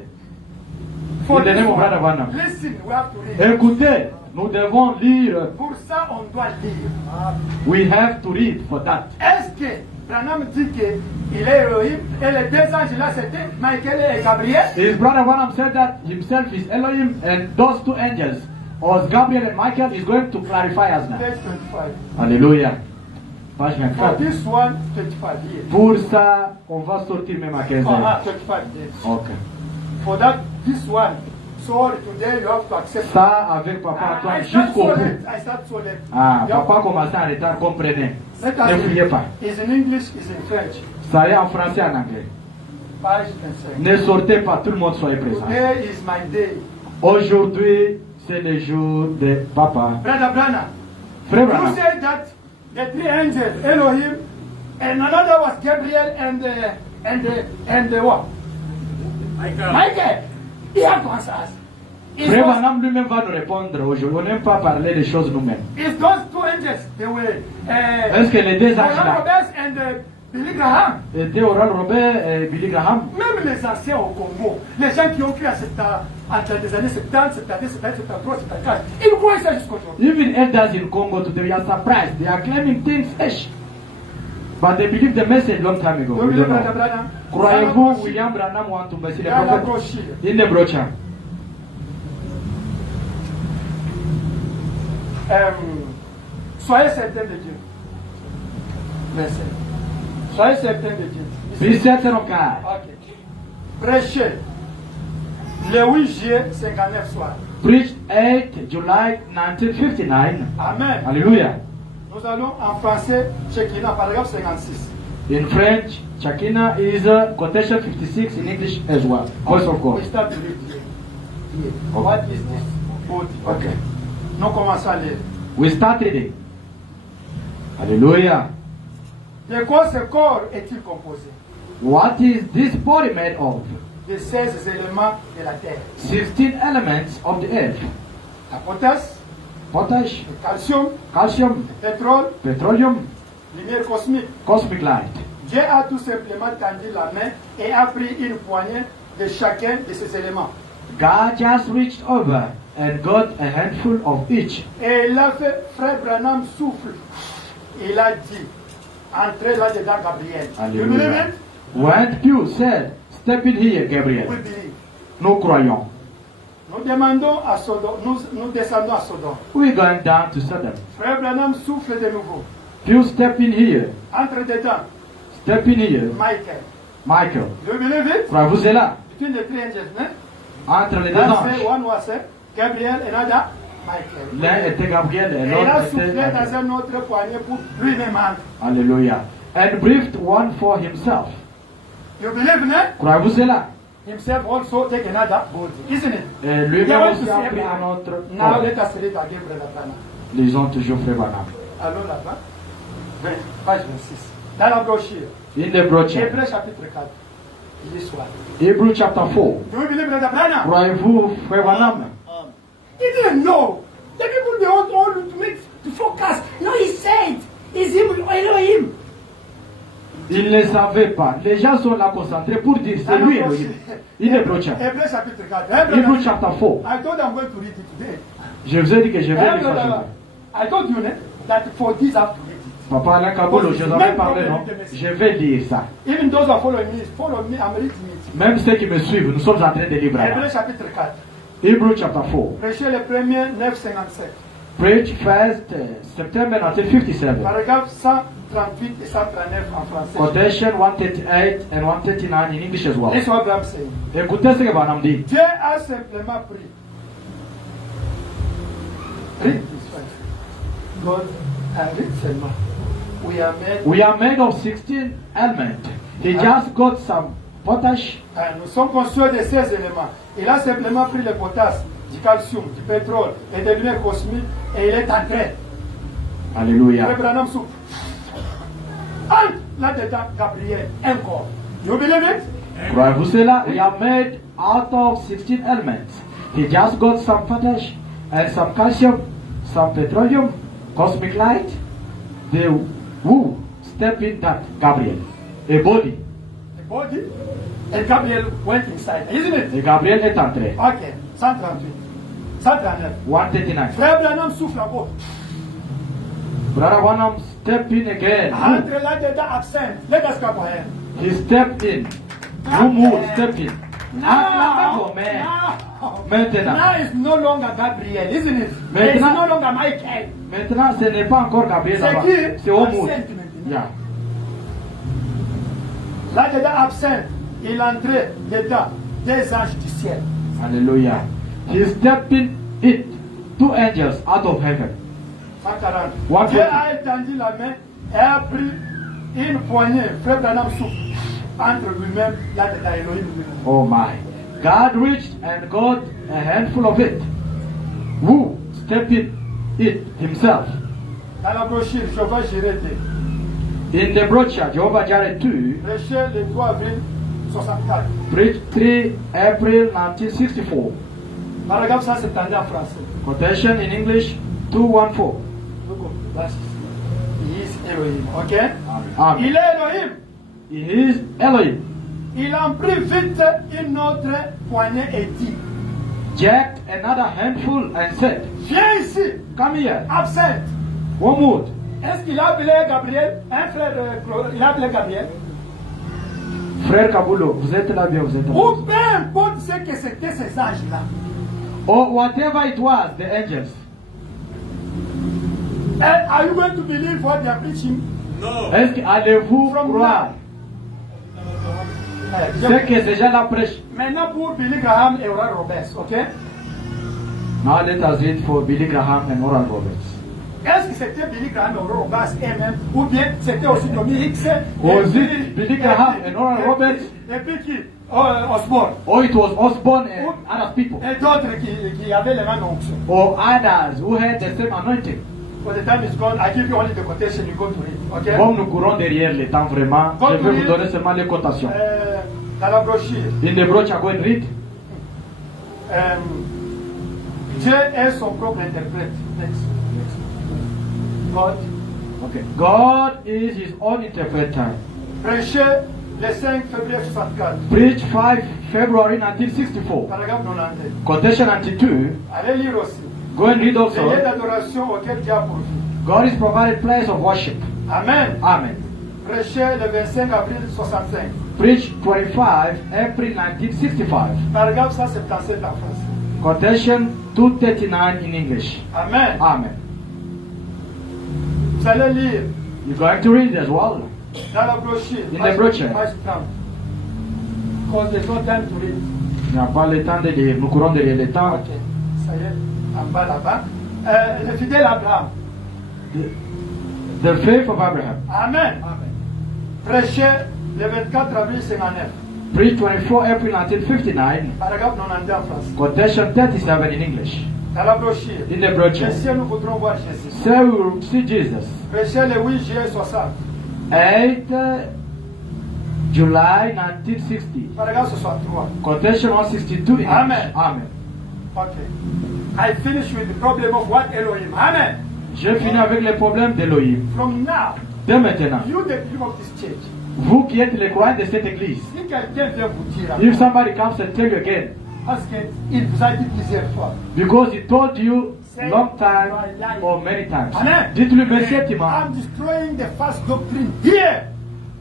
For In the this name of one, Brother Branham. listen, we have to read. Écoutez, nous devons lire. Pour ça, on doit lire. We have to read for that. Est-ce que Branham dit qu'il est Elohim et les deux anges là c'était Michael et Gabriel? His brother Branham said that himself is Elohim and those two angels, or Gabriel and Michael, is going to clarify us now. Verse 25. Alléluia. Page For 24. this one, 25 here. Pour ça, on va sortir même à 15 heures. 25 years. Ok. For that, this one. So today you have to accept. Ça, avec Papa Antoine, I start jusqu'au so bout. late. I start so late. Ah, You have papa to- commençait en retard, comprenez. Let us Ne read. fouillez pas. It's in English, it's in French. Ça y est en français et en anglais. Page 25. Ne sortez pas, tout le monde soit présent. Today is my day. Aujourd'hui, c'est le jour de Papa. Brother Branham, Frère you Branham. said that the three angels, Elohim, and another was Gabriel and what? Michael. He have to answer us. It Frère was, Branham lui-même va nous répondre aujourd'hui. On n'aime pas parler des choses nous-mêmes. it's those two angels. They were Est-ce que les deux anges Oral là Roberts and Billy Graham. étaient Oral Robert et Billy Graham? Même les anciens au Congo, les gens qui ont cru à entre les années 70, 72, 73, 74, ils croient ça jusqu'aujourd'hui. Even elders in Congo today, we are surprised. They are claiming things fresh. But they believed the message long time ago. We don't know. Croyez-vous William Branham want to message the Dans la prophet? brochure. In the brochure. Soyez certain de Dieu. Merci. Soyez certain de Dieu. Be certain of God. Ok. Prêchez le 8 juillet 59 soir. Preached 8 July 1959. Amen. Hallelujah. Nous allons en français, Shekinah, paragraphe 56. In French, Chakina is quotation 56 in English as well. Voice of We God. start to read here. Here. Okay. What is this body? Okay. Nous commençons à lire. We start reading. Hallelujah. De quoi ce corps est-il composé? What is this body made of? De 16 éléments de la terre. 16 elements of the earth. La potasse, Potash, le calcium, calcium, le pétrole, petroleum, lumière cosmique. cosmic light. Dieu a tout simplement tendu la main et a pris une poignée de chacun de ces éléments. God just reached over and got a handful of each. Et il a fait, frère Branham souffle. Il a dit, entrez là-dedans, Gabriel. You believe Hallelujah. it? When Pew said, step in here, We Gabriel. believe. Nous croyons. Nous demandons à Sodome, nous descendons à Sodome. We're going down to Sodom. Frère Branham souffle de nouveau. You step in here. Entre dedans, Step in here. Michael. Michael. Do you believe it? Croyez-vous cela? Between the three angels, né? Entre les deux One say, anges. one was Gabriel, another Michael. L'un était Gabriel et Et il l'autre a était soufflé Michael. dans un autre poignet pour lui-même entre. Alléluia. And breathed one for himself. You believe, né? Croyez-vous cela? Himself also take another body, isn't it? Et They lui-même want aussi to a say pris un Abraham. autre Now corps. let us read again, Brother Branham. Lisons toujours Frère Branham. Allons là-bas. Page 26. Dans la brochure. In the brochure. Hébreux chapitre 4. Il est soir. Hebrew chapter 4. Do you believe, Brother Branham? Croyez-vous Frère Branham? He didn't know. The people they want all to make to focus. No, he said, "Is him Elohim?" Ils ne savaient pas. Les gens sont là concentrés pour dire c'est lui Elohim. In the brochure. Hébreux chapitre 4. Hebrew chapter 4. I told I'm going to read it today. Je vous ai dit que je vais lire ça aujourd'hui. I told you that for this I have to read it. Papa Alain Kabolo, je vous avais parlé, non? Je vais lire ça. Even those who are following me, I'm reading it. Même ceux qui me suivent, nous sommes en train de lire Hébreux là. chapitre 4. Hebrew chapter 4. Prêchez le premier 9,55. Preach first September 1957. Paragraphe 138 et 139 en français. Quotation 138 and 139 in English as well. Listen what I'm saying. Écoutez ce que Branham dit. Dieu a simplement pris. Read this first. God and read seulement. We are made of 16 elements. He just got some potash. Nous sommes construits de 16 éléments. Il a simplement pris le potasse, du calcium, du pétrole et des lumières cosmiques et il est entré. Alléluia. Frère Branham souffle. Entre là-dedans, Gabriel, un corps. You believe it? Croyez-vous cela? We are made out of 16 elements. He just got some potash and some calcium, some petroleum, cosmic light. The who step in that Gabriel, a body. The body. And Gabriel went inside, isn't it? Et Gabriel est entré. Ok, 138. 139. 139. Frère Branham souffle à gauche. Brother Branham step in again. Entre là-dedans, absent. Let us go ahead. He stepped in. You move, step in. Now, Maintenant. now it's no longer Gabriel, isn't it? Maintenant- It's no longer Michael. Maintenant, ce n'est pas encore Gabriel là-bas. C'est qui? C'est Omud. Absent maintenant. Yeah. Là-dedans, absent. Il entrait dedans des anges du ciel. Hallelujah. He stepped in it. 2 angels out of heaven. 140. What Dieu was it? a étendu la main et a pris une poignée. Frère Branham souffle entre lui-même, là-dedans, Elohim lui-même. Oh my. God reached and got a handful of it. Who stepped in it himself? Dans la brochure, Jehovah Jireh dit, In the brochure, Jehovah Jireh 2, prêché le 3 avril 64. preached 3 April 1964. Paragraphe 170 en français. Quotation in English 214. Look up, that's he is Elohim, ok? Amen. Il est Elohim. He is Elohim. Il en prit vite une autre poignée et dit, Jacked another handful and said, viens ici, Come here, absent. Omud. Est-ce qu'il a appelé Gabriel? Un frère, il a appelé Gabriel? Frère Kabulo, vous êtes là bien, vous êtes là. Ou peu importe ce que c'était ces anges-là. Or whatever it was, the angels. And are you going to believe what they are preaching? Est-ce que allez-vous From croire ce que ces gens-là prêchent? Maintenant pour Billy Graham et Oral Roberts, ok? Now let us read for Billy Graham and Oral Roberts. Est-ce que c'était Billy Graham et Oral Roberts eux-mêmes ou bien c'était aussi Tommy Hicks Was it Billy Graham and Oral Roberts? Et puis qui? Osborne. Or it was Osborne and other people? Et d'autres qui avaient les mains d'onction. Or others who had the same anointing? For the time is gone, I give you only the quotation, you go to read, ok? Comme nous courons derrière le temps vraiment, je vais vous donner seulement les cotations. Dans la brochure, In the brochure, go and read. Dieu est son propre interprète. Next. God. Okay. God is his own interpreter. Prêché le 5 février 64. Preach 5 February 1964. Paragraphe 92. Quotation 92. Allez lire aussi. Go and read Les also. lieux d'adoration auxquels Dieu a pourvu. God is provided place of worship. Amen. Amen. Prêché le 25 avril 65. Preach 25, April 1965. Paragraphe 177 en français. Quotation 239 in English. Amen. Amen. Vous allez lire You're going to read it as well. dans la brochure. In the brochure. Page 30. Because there's no time to read. Il n'y a pas le temps de lire. Nous courons derrière le temps. Ok, ça y est, en bas là-bas. Le fidèle Abraham. The faith of Abraham. Amen. Prêché le 24 avril 59. Preach 24, April 1959. Paragraphe 90 en français. Quotation 37 in English. Dans la brochure. In the brochure. Messieurs, nous voudrons voir Jésus. So we will see Jesus. Prêché le 8 juillet 60. 8 July 1960. Paragraphe 63. Quotation 162 in English. Amen. Amen. Okay. I finish with the problem of what Elohim. Amen. Je finis avec les problèmes d'Elohim. From now, Dès maintenant, you the people of this church. vous qui êtes les croyants de cette église, Si quelqu'un vient vous dire, if somebody comes and tell you again, parce qu'il vous a dit plusieurs fois, because he told you long time or many times, Amen. dites-lui merci intimement, I'm destroying the false doctrine here.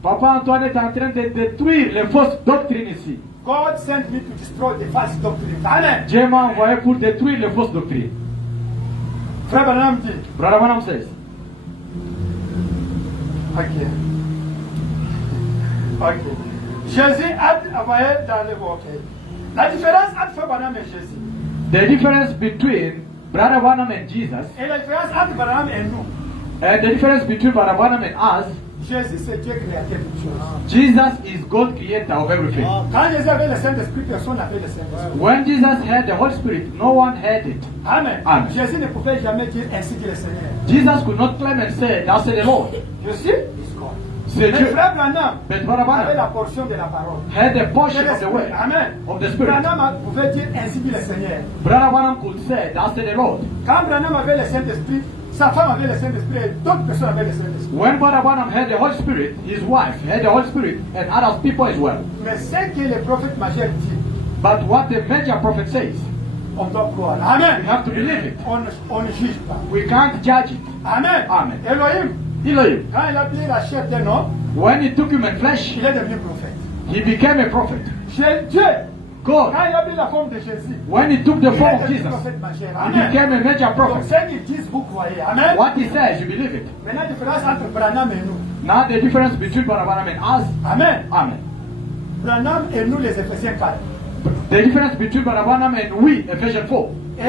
Papa Antoine est en train de détruire les fausses doctrines ici. God sent me to destroy the false doctrine. Amen. Dieu m'a envoyé pour détruire les fausses doctrines. Frère Branham dit, Brother Branham says, ok. Ok. Jésus a envoyé dans le ok. La différence entre Frère Branham et Jésus, the difference between Brother Branham and Jesus, et la différence entre Branham et nous, and the difference between Brother Branham and us, Jésus c'est Dieu créateur de toutes choses. Jesus is God creator of everything. Quand Jésus avait le Saint-Esprit, personne n'avait le Saint-Esprit. When Jesus had the Holy Spirit, no one had it. Amen. Amen. Jésus ne pouvait jamais dire ainsi que le Seigneur. Jesus could not claim and say, thou said the Lord. Je suis God. C'est Mais Dieu. Frère Branham But Brother avait la Branham portion de la parole. had the De portion of the l'Esprit. word, Amen. of the Spirit. Branham pouvait dire ainsi que le Seigneur. Brother Branham could say, thou said the Lord. Quand Branham avait le Saint-Esprit, sa femme avait le Saint-Esprit et d'autres personnes avaient le Saint-Esprit. When Brother Branham had the Holy Spirit, his wife had the Holy Spirit, and other people as well. Mais ce que le prophète majeur dit, But what the major prophet says, on doit croire. we Amen. have to believe it. On ne juge pas. We can't judge it. Amen. Amen. Elohim, Elohim, quand il a pris la chair d'un homme, when he took human flesh, il est devenu prophète. he became a prophet. Dieu, God, quand il a pris la forme de Jésus, when he took the il form est of devenu Jesus, prophète majeur. he Amen. became a major Donc prophet. ce qu'ils disent, vous croyez. Amen. What he says, you believe it. Maintenant, la différence entre Branham et nous. Now the difference between Brother Branham and us, Amen. Amen. Branham et nous, les Éphésiens 4. The difference between Brother Branham and we, Ephesians 4, Et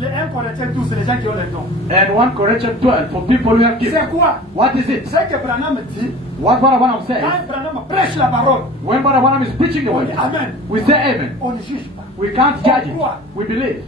les 1 Corinthiens 12, les gens qui ont les dons. and 1 Corinthians 12 for people who have gifts. C'est quoi? What is it? C'est que Branham dit, What Brother Branham says, quand Branham prêche la parole, when Brother Branham is preaching the on word, dit Amen. we say Amen. On ne juge pas. We can't judge it. We believe.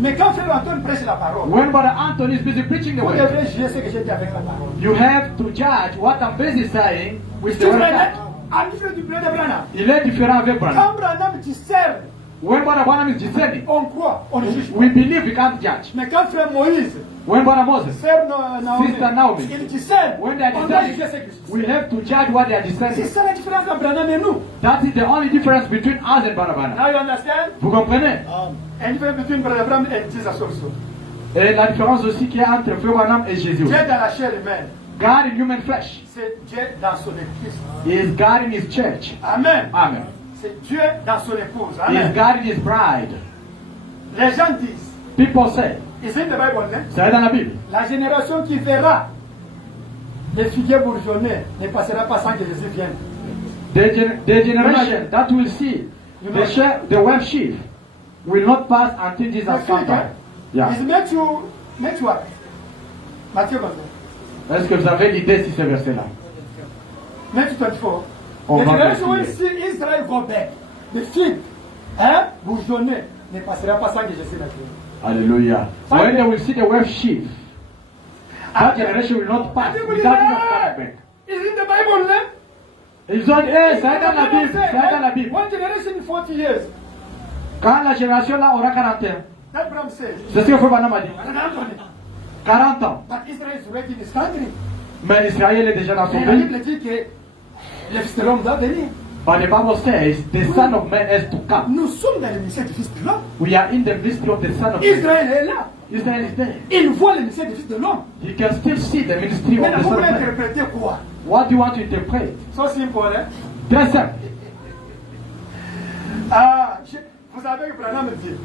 Mais quand Frère Antoine prêche la parole, When Brother Anthony is busy preaching the vous word, devrez juger ce que j'ai dit avec la parole. you have to judge what I'm busy saying with Tu the word of prenais God. un livre du blé de Branham. Il est différent avec Branham. Quand Branham discerne, When Brother Branham is discerning, on croit, on ne juge pas. we believe, we can't judge. Mais quand Frère Moïse, When Brother Moses, Frère Naomi, Sister Naomi, il discerne, when they are on doit juger ce discerning, qu'ils we discernent. have to judge what they are C'est discerning. ça la différence entre Branham et nous. That is the only difference between us and Brother Branham. Now you understand? Vous comprenez? And difference between Brother Branham and Jesus also. Et la différence aussi qu'il y a entre Frère Branham et Jésus. Dieu dans la chair humaine, God in human flesh c'est Dieu dans son église. is God in his church. Amen. Amen. C'est Dieu dans son épouse. He is Amen. God in his bride. Les gens disent, People say, it's in the Bible, hein? c'est dans la Bible. La génération qui verra les figuiers bourgeonnés ne passera pas sans que Jésus vienne. The generation that will see the web sheaf will not pass until Jesus The comes figure back. Yeah. is Matthew what? Matthieu 24. Est-ce que vous avez l'idée si ce verset-là? Matthew 24. On The va generation will continuer. see Israel go back. The fig, hein, bourgeonné, ne passera pas sans que Jésus ne vienne. Hallelujah. When they will see the web sheaf, that generation will not pass People without say, Jesus "Ah, coming back. it's in the Bible, hein? Ils ont dit, eh, c'est dans la Bible, c'est dans la Bible. One generation in 40 years. Quand la génération là aura 40 ans, That Bram says. c'est ce que Frère Branham a dit. Brother Anthony, 40 ans. but Israel is ready in his country. Mais Israël est déjà dans son Et la pays. Bible dit que le Fils de l'homme doit venir. But the Bible says the Son of Man has to come. Nous sommes dans le ministère du Fils de l'homme. We are in the mystery of the Son of Man. Israël est là. Israel is there. Il voit le ministère du Fils de l'homme. You can still see the ministry of Maintenant, the vous Son voulez of Man. interpréter quoi? What do you want to interpret? So simple, hein? Très simple. Ah, vous savez que Branham dit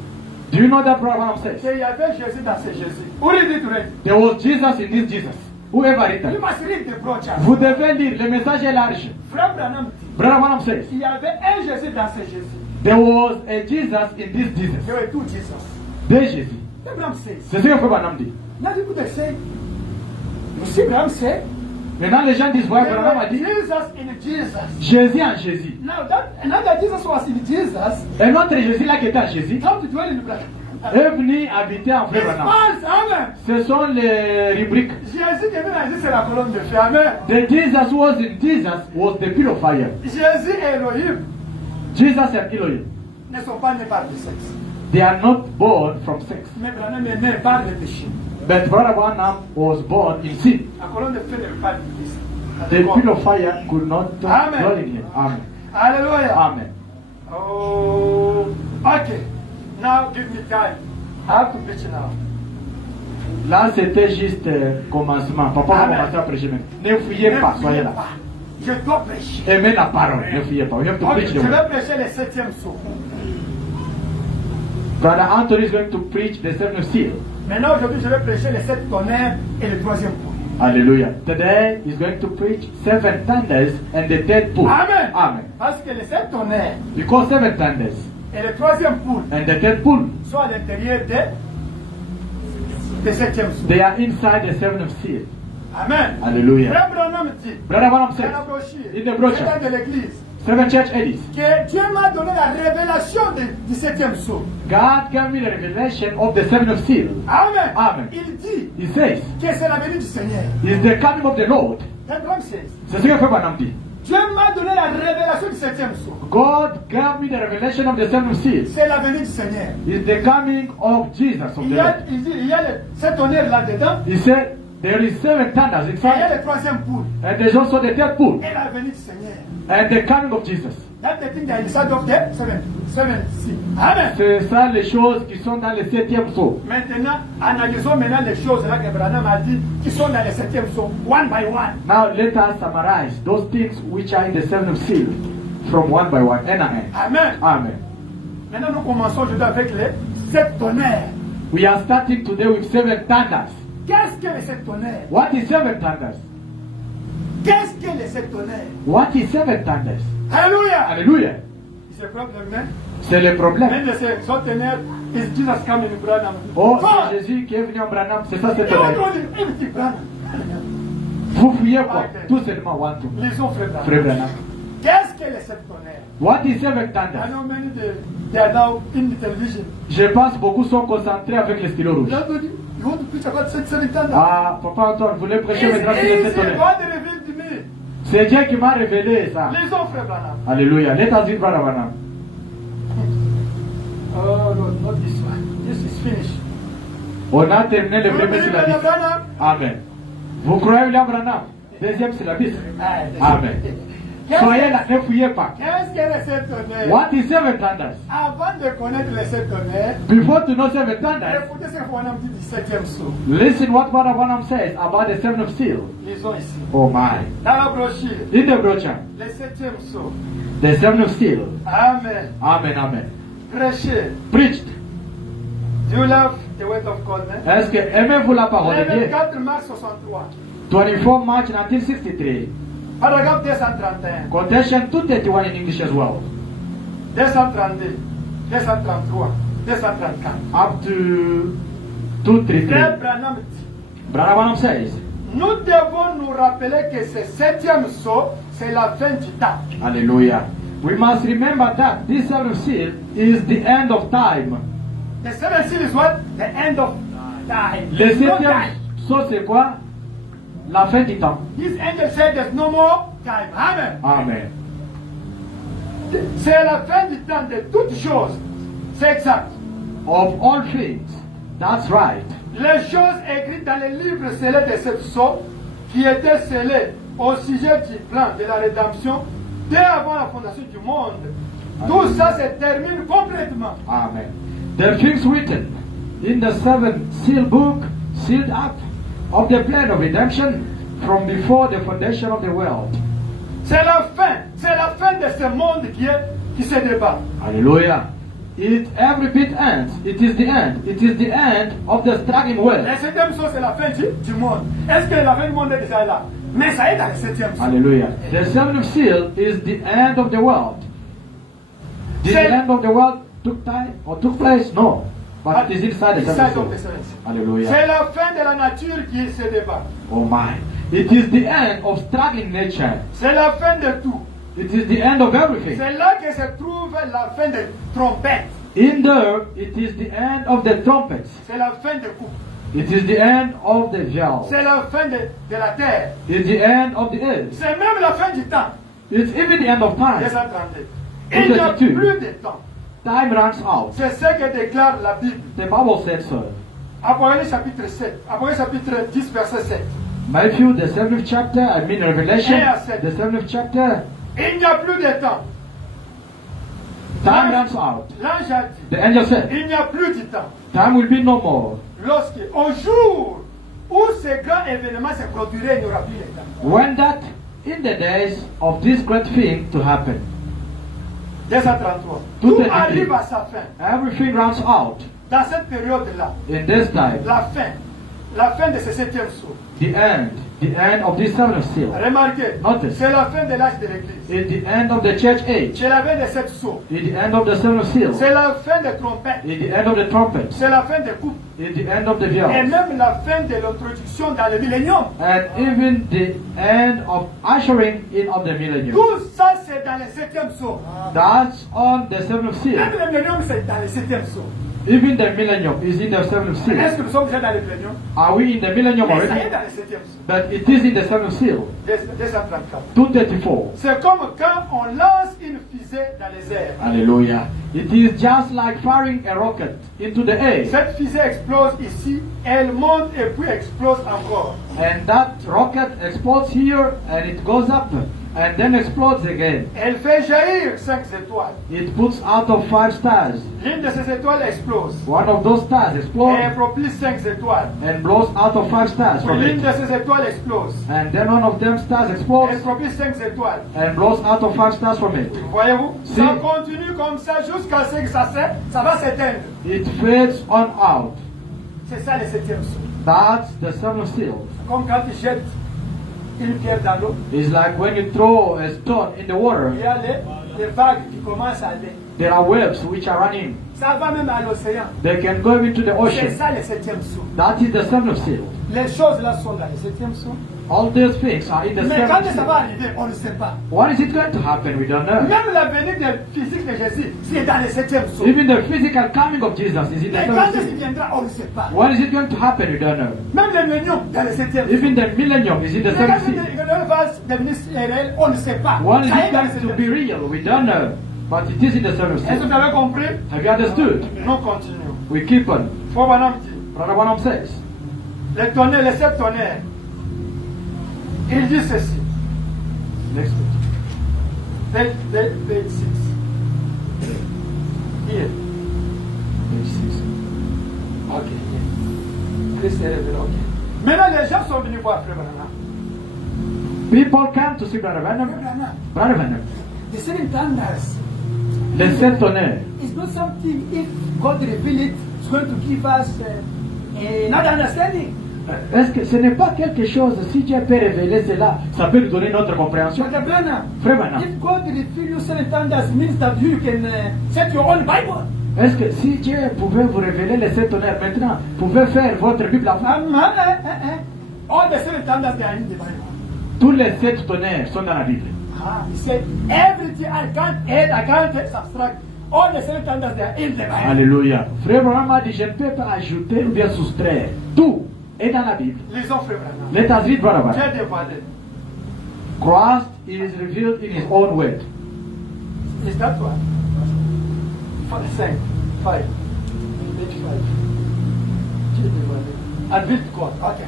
Do you know that Brother Branham says? qu'il y avait Jésus dans ce Jésus. Who read it already? There was Jesus in this Jesus. Whoever read You that. must read the brochure. Vous devez lire, le message est large. Frère Branham dit Brother Branham says, il y avait un Jésus dans ce Jésus. there was a Jesus in this Jesus. There were two Jesus. Deux Jésus. Abraham says. C'est ce que Frère Branham dit. Now people they say, you see Abraham say, Maintenant les gens disent, ouais, there Branham a were dit, Jesus in Jesus. Jésus en Jésus. Now that another Jesus was in Jesus, Un autre Jésus là qui était en Jésus come to dwell in the blood. est venu habiter en Frère It's Branham. false, amen. Ce sont les rubriques. Jésus qui est venu dans Jésus, c'est la colonne de feu, amen. The Jesus was in Jesus was the pillar of fire. Jésus et Elohim Jesus and Elohim. ne sont pas nés par le sexe. They are not born from sex. Mais Branham est né par le péché. But Brother Branham was born in sin. La colonne de feu ne veut pas dire The pillar of fire could not Amen. dwell in him. Amen. Alléluia. Amen. Oh, okay. Now give me time. I have to preach now. Là, c'était juste commencement. Papa va Amen. commencer à prêcher maintenant. Ne fuyez pas, soyez là. Je dois prêcher. Aimez la parole, ne fuyez pas. You have to Ok, preach je the word. vais prêcher le 7e saut. Brother Anthony is going to preach the seventh seal. Maintenant, aujourd'hui, je vais prêcher les 7 tonnerres et le 3e point. Hallelujah. Today he's going to preach 7 thunders and the third pool. Amen. Amen. Parce que les 7 tonnerres Because 7 thunders et le 3e poule and the third pool, sont à l'intérieur des 7e saut. they are inside the seventh seal. Amen. Hallelujah. Frère Branham dit, Brother Branham dans says la brochure, in the brochure, de l'église, 7 church eddies, que Dieu m'a donné la révélation du 7e saut. God gave me the revelation of the seventh seal. Amen. Amen. Il dit He says, que c'est la venue du Seigneur. it's the coming of the Lord. Abraham says, C'est ce que Frère Branham dit. Dieu m'a donné la révélation du 7e saut. God gave me the revelation of the seventh seal. C'est la venue du Seigneur. It's the coming of Jesus of the Il y a, Lord. il dit, il y a le 7 tonnerres là-dedans. He said, there is 7 thunders Et il y a inside. le 3e poule. And there's also the third pool. Et la venue du Seigneur. And the coming of Jesus. That's the thing that inside of the 7 sea. Amen. C'est ça les choses qui sont dans le 7e sceau. Maintenant, analysons maintenant les choses là que Branham a dit qui sont dans le 7e saut, one by one. Now let us summarize those things which are in the seventh seal from one by one. End and end. Amen. Amen. Maintenant, nous commençons aujourd'hui avec les 7 tonnerres. We are starting today with 7 thunders. Qu'est-ce que les 7 tonnerres? What is 7 thunders? Qu'est-ce que les 7 tonnerres? What is 7 thunders? Alléluia. Hallelujah. C'est le problème. C'est le problème. Même de ces tonnerres, is Jesus coming in Branham? Oh, God. c'est Jésus qui est venu en Branham. C'est ça, c'est Et on tonnerre. dit, il dit Branham. Vous fouillez quoi? Ok. Tout seulement one to Lisons Frère Branham. Frère Branham. Qu'est-ce que les 7 tonnerres? What is 7 I thunders? know many they are now in the television. Je pense beaucoup sont concentrés avec les stylos rouges. Nobody, you want to preach about 7 thunders? Ah, Papa Antoine voulait prêcher It's maintenant sur les 7 easy. tonnerres. God revealed to me. C'est Dieu qui m'a révélé ça. Lisons Frère Branham. Alléluia. Let us read Brother Branham. Oh no, not this one. This is finished. On a terminé le Vous premier believe in syllabus. Branham? Amen. Vous croyez William Branham? Deuxième syllabus. Amen. Soyez là, ne fouillez pas. Qu'est-ce que les 7 tonnerres? What is 7 thunders? Avant de connaître les 7 tonnerres, Before to know 7 thunders, écoutez ce que Branham dit du 7e saut. listen what Brother Branham says about the seventh seal. Lisons ici. Oh my. Dans la brochure, In the brochure, le 7e saut. the seventh seal. Amen. Amen, amen. Prêchez. Preached. Do you love the word of God? Est-ce que aimez-vous la parole Le de Dieu? 24 mars 63. 24 March 1963. Paragraphe 231. Quotation 231 in English as well. 232. 233. 234. Up to 233. Frère Branham dit, Brother Branham says, nous devons nous rappeler que ce 7e saut, c'est la fin du temps. Hallelujah. We must remember that this seventh seal is the end of time. The 7th seal is what? The end of time. Le There's no septième time. saut, c'est quoi? La fin du temps. This angel said there's no more time. Amen. Amen. C'est la fin du temps de toutes choses. C'est exact. Of all things. That's right. Les choses écrites dans les livres scellés de cette sorte, qui étaient scellés au sujet du plan de la rédemption, dès avant la fondation du monde, tout ça se termine complètement. Amen. The things written in the seventh seal book, sealed up, of the plan of redemption from before the foundation of the world. C'est la fin de ce monde qui se débat. Hallelujah. Every bit ends. It is the end. It is the end of the struggling world. Le septième saut, c'est la fin du monde. Est-ce que la fin du monde est déjà là? Mais ça est dans le septième saut. Hallelujah. The seventh seal is the end of the world. Did the end of the world took place? No. But it is inside the seventh seal. Hallelujah. C'est la fin de la nature qui se débat. Oh my. It is the end of struggling nature. C'est la fin de tout. It is the end of everything. C'est là que se trouve la fin des trompettes. In there, it is the end of the trumpets. C'est la fin des coupes. It is the end of the veil. C'est la fin de la terre. It's the end of the earth. C'est même la fin du temps. It's even the end of time. 232. Il n'y a plus de temps. Time runs out. C'est ce que déclare la Bible. The Bible said so. Apocalypse chapitre 7. Apocalypse chapitre 10 verset 7. Matthew, the 7th chapter, I mean Revelation, Yeah, I said- the 7th chapter, Il n'y a plus de temps. time runs out. L'ange a dit, The angel said, il n'y a plus de temps. time will be no more. Lorsque, au jour où ce grand événement se produirait, il n'y aura plus de temps. When that, in the days of this great thing to happen, 233. Tout Tout est arrive écrit. à sa fin. everything runs out. Dans cette période-là, In this time, la fin de ce septième saut. the end of this seventh seal, Remarquez, Notice. c'est la fin de l'âge de l'Église. is the end of the church age, C'est la fin de sept sauts. is the end of the seventh seal, C'est la fin des trompettes. is the end of the trumpets, C'est la fin des coupes. is the end of the Et veil, même la fin de l'introduction dans le millénium. and even the end of ushering in of the millennium. Tout ça, c'est dans le septième saut. That's on the seventh seal. Même le millénium, c'est dans le septième saut. Even the millennium is in the seventh seal. Est-ce que nous sommes déjà dans le millénium? Are we in the millennium Mais ça y est already? dans le septième saut. But it is in the seventh seal. 234. 234. C'est comme quand on lance une fusée dans les airs. Hallelujah. It is just like firing a rocket into the air. Cette fusée explose ici, elle monte et puis explose encore. And that rocket explodes here and it goes up and then explodes again. Elle fait jaillir 5 étoiles. It puts out of 5 stars. L'une de ces étoiles explose. One of those stars Et elle explodes propulse 5 étoiles. and blows out of 5 stars from L'une it. de ces étoiles explose. And then one of them stars Elle explodes propulse 5 étoiles. and blows out of 5 stars from it. Voyez-vous? Si. Ça continue comme ça jusqu'à ce que ça va s'éteindre. It fades on out. C'est ça le septième saut. That's the seventh seal. Comme quand tu jettes une pierre dans l'eau, It's like when you throw a stone in the water, il y a les vagues qui commencent à aller. there are waves which are running. Ça va même à l'océan. They can go into the C'est ocean. ça le septième saut. That is the seventh seal. Les choses là sont dans le septième saut. All these things are in the Mais quand seventh ça va seal. arriver, on ne sait pas. What is it going to happen? We don't know. Même la venue de physique de Jésus, c'est dans le septième saut. Even the physical coming of Jesus is in the Mais quand seventh est-ce qu'il seal. viendra, on ne sait pas. What is it going to happen? We don't know. Même le millénium dans le septième saut. Even the millennium is in the Mais quand seventh seal. le va devenir réel, on ne sait pas. When is Ça y est it dans le going to septième be saut. real? We don't know. But it is in the seventh Est-ce que seal. vous avez compris? Have you understood? Nous continuons. We keep on. Faut bonhomme dit, Brother Branham says, les tonnerres, les sept tonnerres, il dit ceci. next week. Page 6. Here. Page 6. Ok. Christ est révélé, ok. Maintenant, les gens sont venus voir Frère Branham. People come to see Brother Branham. Frère Branham, Brother Branham. the seven thunders Les sept tonnerres. is not something, if God reveal it, it's going to give us another understanding. Est-ce que ce n'est pas quelque chose, si Dieu peut révéler cela, ça peut nous donner notre compréhension? Frère Branham, Frère Branham, if God reveal you seven thunders, means that you can set your own Bible. est-ce que si Dieu pouvait vous révéler les sept tonnerres maintenant, pouvez faire votre Bible à vous? All the seven thunders, they are in the Bible. Tous les sept tonnerres sont dans la Bible. He said, everything I can't add, I can't subtract. All the seven thunders, they are in the Bible. Alléluia. Frère Branham a dit, je ne peux pas ajouter ou bien soustraire. Tout est dans la Bible. Lisons Frère Branham. Let us read Brother Branham. Dieu dévoilé. Christ is revealed in his own word. Is that one? 5. Page 5. Dieu dévoilé. Advite God. Ok.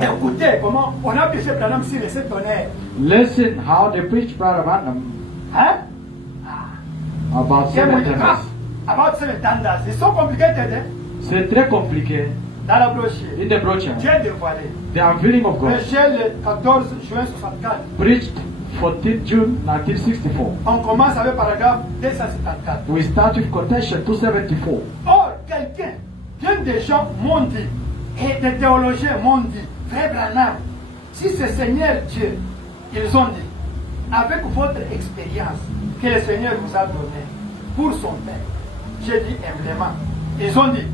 Écoutez comment on a prêché Branham sur les sept tonnerres. Listen how they preach Brother Branham Hein? about Can seven we thunders. talk about seven thunders? It's so complicated, eh? C'est très compliqué. Dans la brochure, In the brochure, Dieu dévoilé. the unveiling of God, Prêché le 14 juin 64. preached 14 June 1964. On commence avec paragraphe 274. We start with quotation 274. Or, quelqu'un, bien des gens m'ont dit, et des théologiens m'ont dit, Frère Branham, si ce Seigneur Dieu, ils ont dit, avec votre expérience que le Seigneur vous a donnée pour son peuple, j'ai dit humblement, ils ont dit,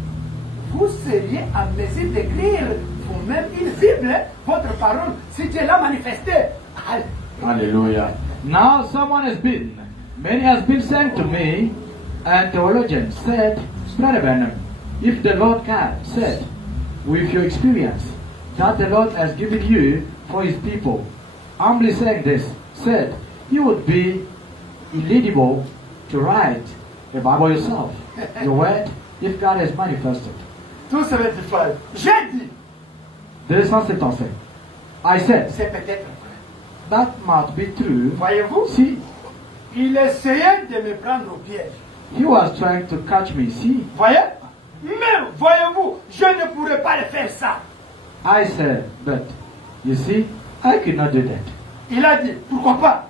vous seriez en mesure d'écrire vous-même une Bible, votre parole, si Dieu l'a manifesté. Hallelujah. Now many has been saying to me, and theologians said, Brother Branham, if the Lord God said, with your experience, that the Lord has given you for his people, humbly saying this, said, you would be eligible to write a Bible yourself, your word, if God has manifested. 275. J'ai dit, 275. I said, c'est peut-être vrai. that might be true. Voyez-vous, See, il essayait de me prendre au piège. he was trying to catch me. See, Voyez? Mais voyez-vous, je ne pourrais pas le faire ça. I said, but you see, I could not do that. Il a dit, pourquoi pas?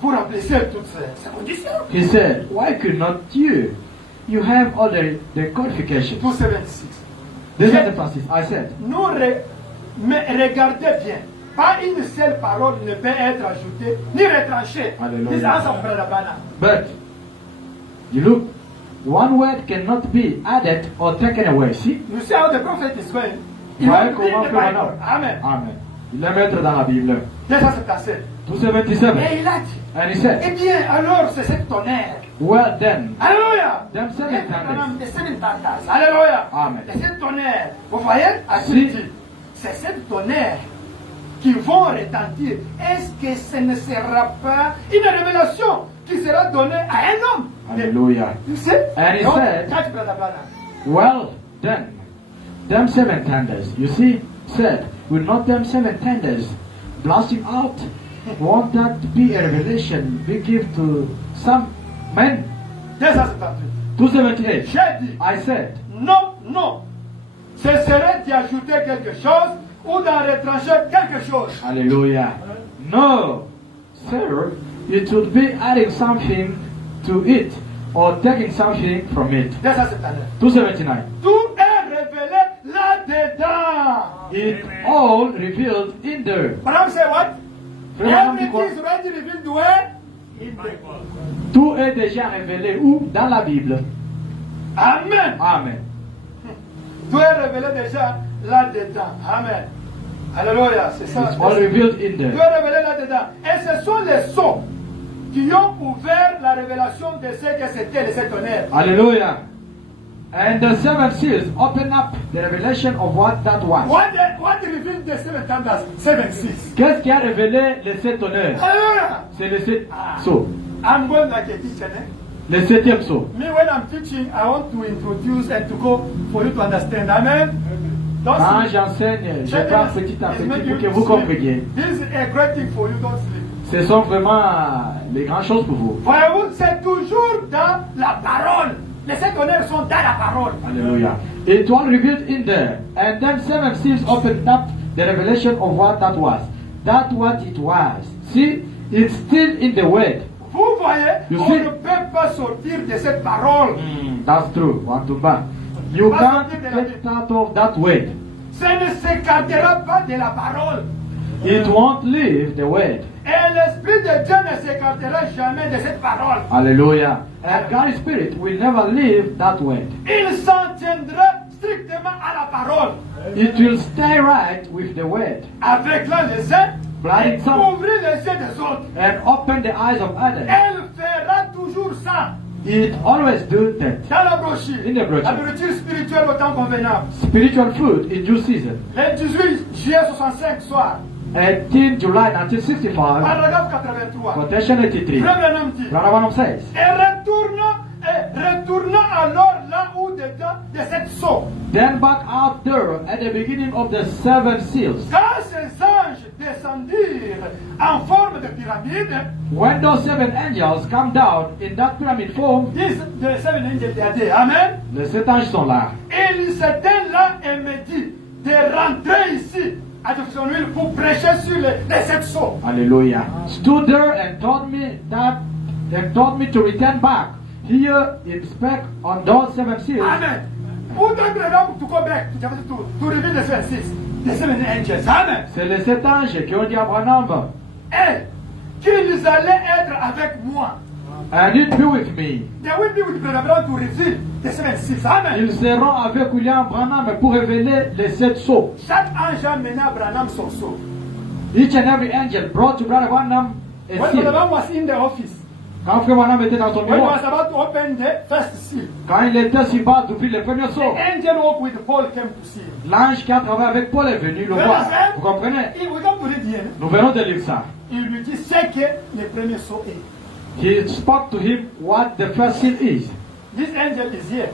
Vous remplissez toutes ces conditions. He said, why could not you? You have all the qualifications. 276. This is the passage. I said, Mais regardez bien. Pas une seule parole ne peut être ajoutée ni retranchée. Alléluia. Disant ça, frère Branham. but you look, one word cannot be added or taken away. See, You see how the prophet is going? He Ouais, will be in comment the faire Bible. maintenant? Amen. Amen. Il est maître dans la Bible. 277. 277. Et il a dit, And he said, eh bien, alors c'est cette tonnerre. well then, Alléluia. them seven thunders. Les seven thunders. Alléluia. Amen. Les sept tonnerres. Vous voyez, à Si. c'est sept tonnerres qui vont retentir. Est-ce que ce ne sera pas une révélation qui sera donnée à un homme? Hallelujah. You see? And he Donc, said, catch Brother Branham. well then, them seven thunders, you see, said, will not them seven thunders blasting out, won't that be a revelation be given to some men? 278. 278. J'ai dit, I said, non, non. Ce serait d'y ajouter quelque chose ou d'en retrancher quelque chose. hallelujah. No, sir, it would be adding something to it or taking something from it. 279. 279. Tout est révélé là-dedans. It all revealed in there. Branham say what? Frère Branham dit Everything quoi? is already revealed where? In the Tout est déjà révélé où? Dans la Bible. Amen. Amen. Tout est révélé déjà là-dedans. Amen. Alléluia, c'est ça. It's all revealed in Tout there. est révélé là-dedans. Et ce sont les sceaux qui ont ouvert la révélation de ce que c'était les sept tonnerres. Hallelujah. And the seven seals open up the revelation of what that was. What revealed the seven thunders? 7 6. Qu'est-ce qui a révélé les sept honneurs? Hallelujah. C'est le sept sceaux. I'm going like a teacher. Eh? Le septième sceau. Me, when I'm teaching, I want to introduce and to go for you to understand. Amen. Don't Quand sleep. j'enseigne, je parle petit à petit pour que vous compreniez. This is a great thing for you. Don't sleep. Ce sont vraiment les grandes choses pour vous. Voyez-vous, c'est toujours dans la parole. Les sept honneurs sont dans la parole. Hallelujah. It all revealed in there. And then seven seals opened up the revelation of what that was. That what it was. See, it's still in the word. Vous voyez, You on see? ne peut pas sortir de cette parole. That's true. Wantumba. You can't get out of that word. Ça ne s'écartera pas de la parole. It won't leave the word. Et l'Esprit de Dieu ne s'écartera jamais de cette parole. Hallelujah. And God's Spirit will never leave that word. Il s'en tiendra strictement à la parole. It will stay right with the word. Avec là les uns, Blind et some. ouvrir les yeux des autres. And open the eyes of others. Elle fera toujours ça. It always do that. Dans la brochure, In the brochure. la nourriture spirituelle au temps convenable. Spiritual food in due season. Le 18 juillet 65 soir, 18 July 1965. paragraphe 83. Quotation 83. Frère Branham dit, Branham says. et retourna alors là où dedans de cette sceau. Then back out there at the beginning of the seven seals. Quand ces anges descendirent en forme de pyramide, when those 7 angels come down in that pyramid form, these the 7 angels they are there. Amen. les 7 anges sont là. Et il s'était là et me dit de rentrer ici à Jeffersonville pour prêcher sur les 7 sceaux. Hallelujah. Stood there and told me to return back. Here in spec on those 7 seals. Amen. Pour te to go back to reveal the 6, the 7 angels. Amen. C'est les 7 anges qui ont dit à Branham, Et qu'ils allaient être avec moi. and it be with me. They will be with Brother Brown to reveal the 7 seals. Amen. Ils seront avec William Branham pour révéler les 7 sceaux. Chaque ange a mené à Branham son sceau. Each and every angel brought to Brother Branham a When Brother seal. Branham was in the office, Quand Frère Branham était dans son when he bureau, was about to open the first seal, quand il était si bas d'ouvrir le premier the sceau, angel walked with Paul came to see him. l'ange qui a travaillé avec Paul est venu le voir. Vous comprenez? Et we come to read here. Nous venons de lire ça. Il lui dit ce que le premier sceau est. He spoke to him what the first seal is. This angel is here.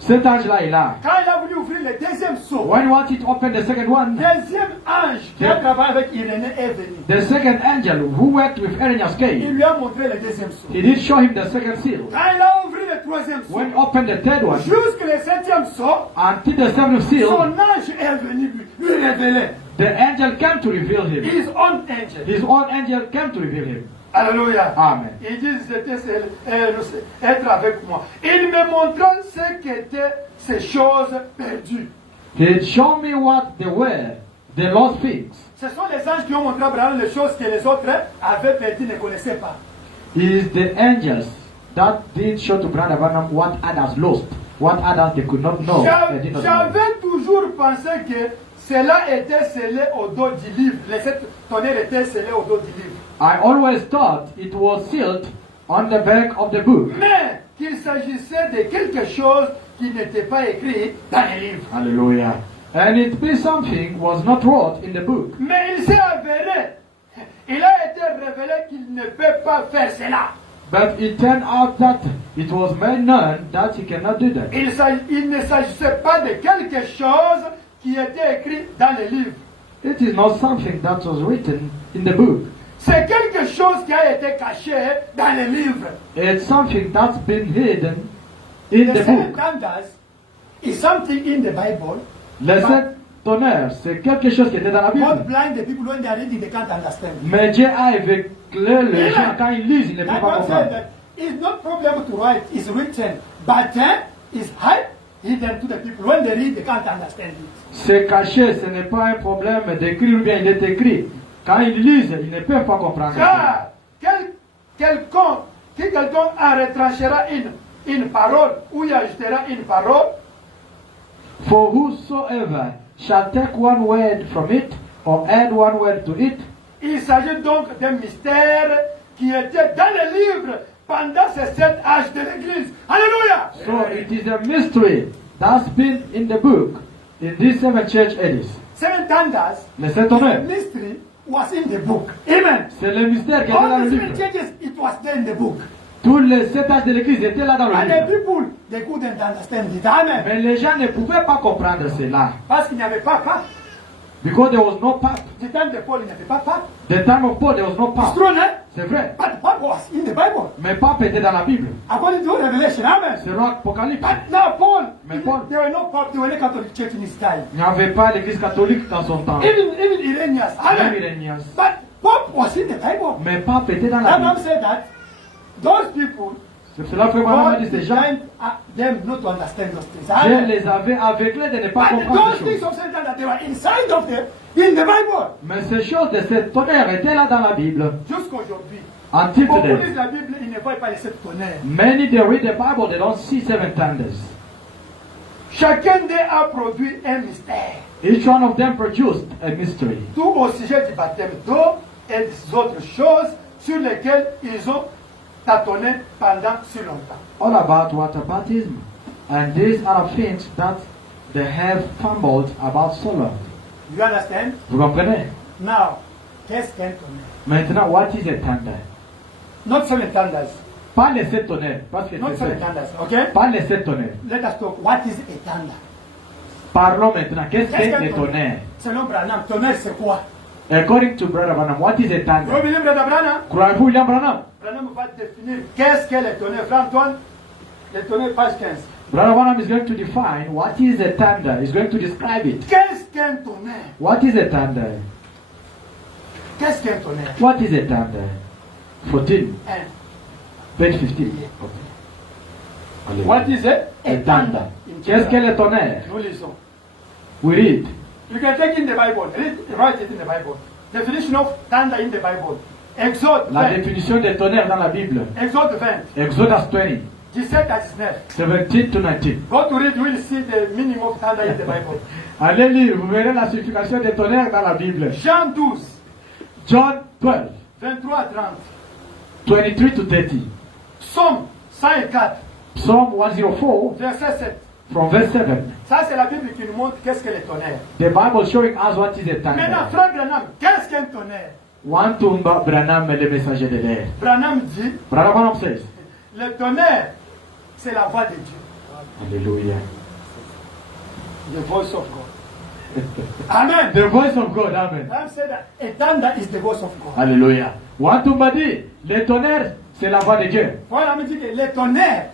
Cet ange-là est là. Quand il a voulu ouvrir le deuxième sceau, When he wanted to open the second one, deuxième ange qui a travaillé avec Irénée est venu. the second angel who worked with Irenaeus Il came. lui a montré le deuxième sceau. He did show him the second seal. Quand il a ouvert le troisième sceau, When he opened the third one, jusqu'au septième sceau, until the seventh son seal, ange est venu lui révéler. the angel came to reveal him. His own angel. His own angel came to reveal him. Alléluia. Amen. Il dit être avec moi. Il me montra ce qu'étaient ces choses perdues. He showed me what they were, the lost things. Ce sont les anges qui ont montré à Abraham les choses que les autres avaient perdues, ne connaissaient pas. It is the angels that did show to Brother Branham what others lost, what others they could not know. They did not know. J'avais toujours pensé que cela était scellé au dos du livre. Les 7 tonnerres étaient scellés au dos du livre. I always thought it was sealed on the back of the book. Mais qu'il s'agissait de quelque chose qui n'était pas écrit dans les livres. Hallelujah. And it be something was not wrote in the book. Mais il s'est avéré, il a été révélé qu'il ne peut pas faire cela. But it turned out that it was made known that he cannot do that. Il ne s'agissait pas de quelque chose qui était écrit dans les livres. It is not something that was written in the book. C'est quelque chose qui a été caché dans les livres. It's something that's been hidden in The the 7 book. thunders is something in the Bible. Les 7 tonnerres, c'est quelque chose qui était dans la God Bible. blind the people when they are reading, they can't understand. Mais Dieu a aveuglé les gens quand ils lisent, ils ne peuvent That pas one said comprendre. that it's not problem to write, it's written, but it's hidden to the people. When they read, they can't understand it. C'est caché, ce n'est pas un problème d'écrire ou bien il est écrit. Quand ils lisent, ils ne peuvent pas comprendre. Car quelqu'un en retranchera une parole ou y ajoutera une parole, For whosoever shall take one word from it or add one word to it, il s'agit donc d'un mystère qui était dans les livres pendant ces 7 âges de l'Église. Alléluia! so it is a mystery that's been in the book in these 7 church ages. 7 thunders, Les 7 the tonnerres, mystery was in the book. Amen. c'est le mystère qui était dans All le the 7 livre. churches, it was there in the book. Tous les 7 âges de l'église étaient là dans le And the livre. people, they couldn't understand it. Amen. Mais les gens ne pouvaient pas comprendre cela. Parce qu'il n'y avait pas pape. Because there was no pape. Du temps de Paul, il n'y avait pas pape. The time of Paul, there was no It's pape. true, hein? C'est vrai. But pape was in the Bible. Mais pape était dans la Bible. According to Revelation. Amen. C'est l'Apocalypse. But now Paul, Mais Paul- there were no pape, there were no Catholic church in his time. Il n'y avait pas l'église catholique dans son temps. Even Irenaeus. Même Amen. Irénaeus. But Pope was in the Bible. Mais pape était dans la Abraham Bible. said that those people, C'est cela que Abraham a God dit ces gens. designed them not to understand those things. Dieu Amen. les avait aveuglés de ne pas But comprendre those ces things choses. of Satan that they were inside of them in the Bible. Mais ces choses de cette tonnerre étaient là dans la Bible. Jusqu'aujourd'hui. Until Beaucoup today. lisent la Bible, ils ne voient pas les 7 tonnerres. Many they read the Bible, they don't see 7 thunders. Chacun d'eux a produit un mystère. Each one of them produced a mystery. Tout au sujet du baptême d'eau et des autres choses sur lesquelles ils ont tâtonné pendant si longtemps. All about water baptism. And these are things that they have fumbled about so long. You understand? Vous comprenez? Now, qu'est-ce qu'un tonnerre? Maintenant, what is a thunder? Not 7 thunders. Pas les 7 tonnerres, parce que Not c'est 7 sept. thunders, okay? Pas les 7 tonnerres. Let us talk. What is a thunder? Parlons maintenant. Qu'est-ce Qu'est-ce que qu'un les tonnerres? Selon Branham, tonnerre c'est quoi? According to Brother Branham, what is a Vous thunder? voyez, Brother Branham? Croyez-vous William Branham? Branham va définir qu'est-ce qu'est le tonnerre. Frère Antoine, le tonnerre, page 15. Brother Branham is going to define what is a thunder. He's going to describe it. Qu'est-ce qu'un tonnerre? What is a thunder? Qu'est-ce qu'un tonnerre? What is a thunder? 14, Hein? page 15. What is it? A thunder. Qu'est-ce qu'est le tonnerre? Nous lisons. We read. You can take in the Bible. Write it in the Bible. Definition of thunder in the Bible. Exode La 20. définition de tonnerre dans la Bible. Exode 20. Exodus 20, 17 à 19. 17 to 19. Go to read, you will see the meaning of thunder in the Bible. Allez lire, vous verrez la signification de tonnerre dans la Bible. Jean 12, John 12, 23 à 30. 23 to 30. Psaume 104, Psalm 104 verset 7. from verse 7. Ça, c'est la Bible qui nous montre qu'est-ce que le tonnerre. The Bible showing us what is a Maintenant, thunder. frère Branham, qu'est-ce qu'un tonnerre? One Tumba Branham est le messager de l'air. Branham dit, Brother Branham says, le tonnerre, c'est la voix de Dieu. Hallelujah. The voice of God. Amen. The voice of God, amen. Branham said that a thunder is the voice of God. Alléluia. One Tumba dit, le tonnerre, c'est la voix de Dieu. Branham dit que le tonnerre,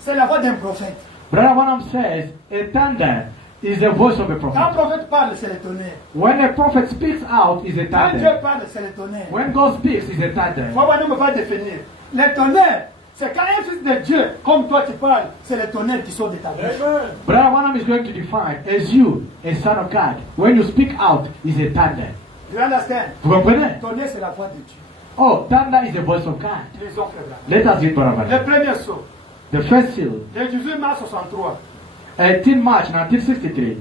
c'est la voix d'un prophète. Brother Branham says, a thunder is the voice of a Quand un prophet. prophète parle, c'est le tonnerre. When a prophet speaks out, is a Quand Dieu thunder. parle, c'est le tonnerre. When God speaks, is a thunder. Moi, on ne peut pas définir. Le tonnerre, c'est quand un fils de Dieu, comme toi tu parles, c'est le tonnerre qui sort de ta bouche. Brother Branham is going to define, as you, a son of God, when you speak out, is a thunder. You understand? Vous comprenez? Le tonnerre, c'est la voix de Dieu. Oh, thunder is the voice of God. Lisons, frère Branham. Let us read Brother Le Branham. premier saut, The first seal, le 18 mars 63. 18 March 1963.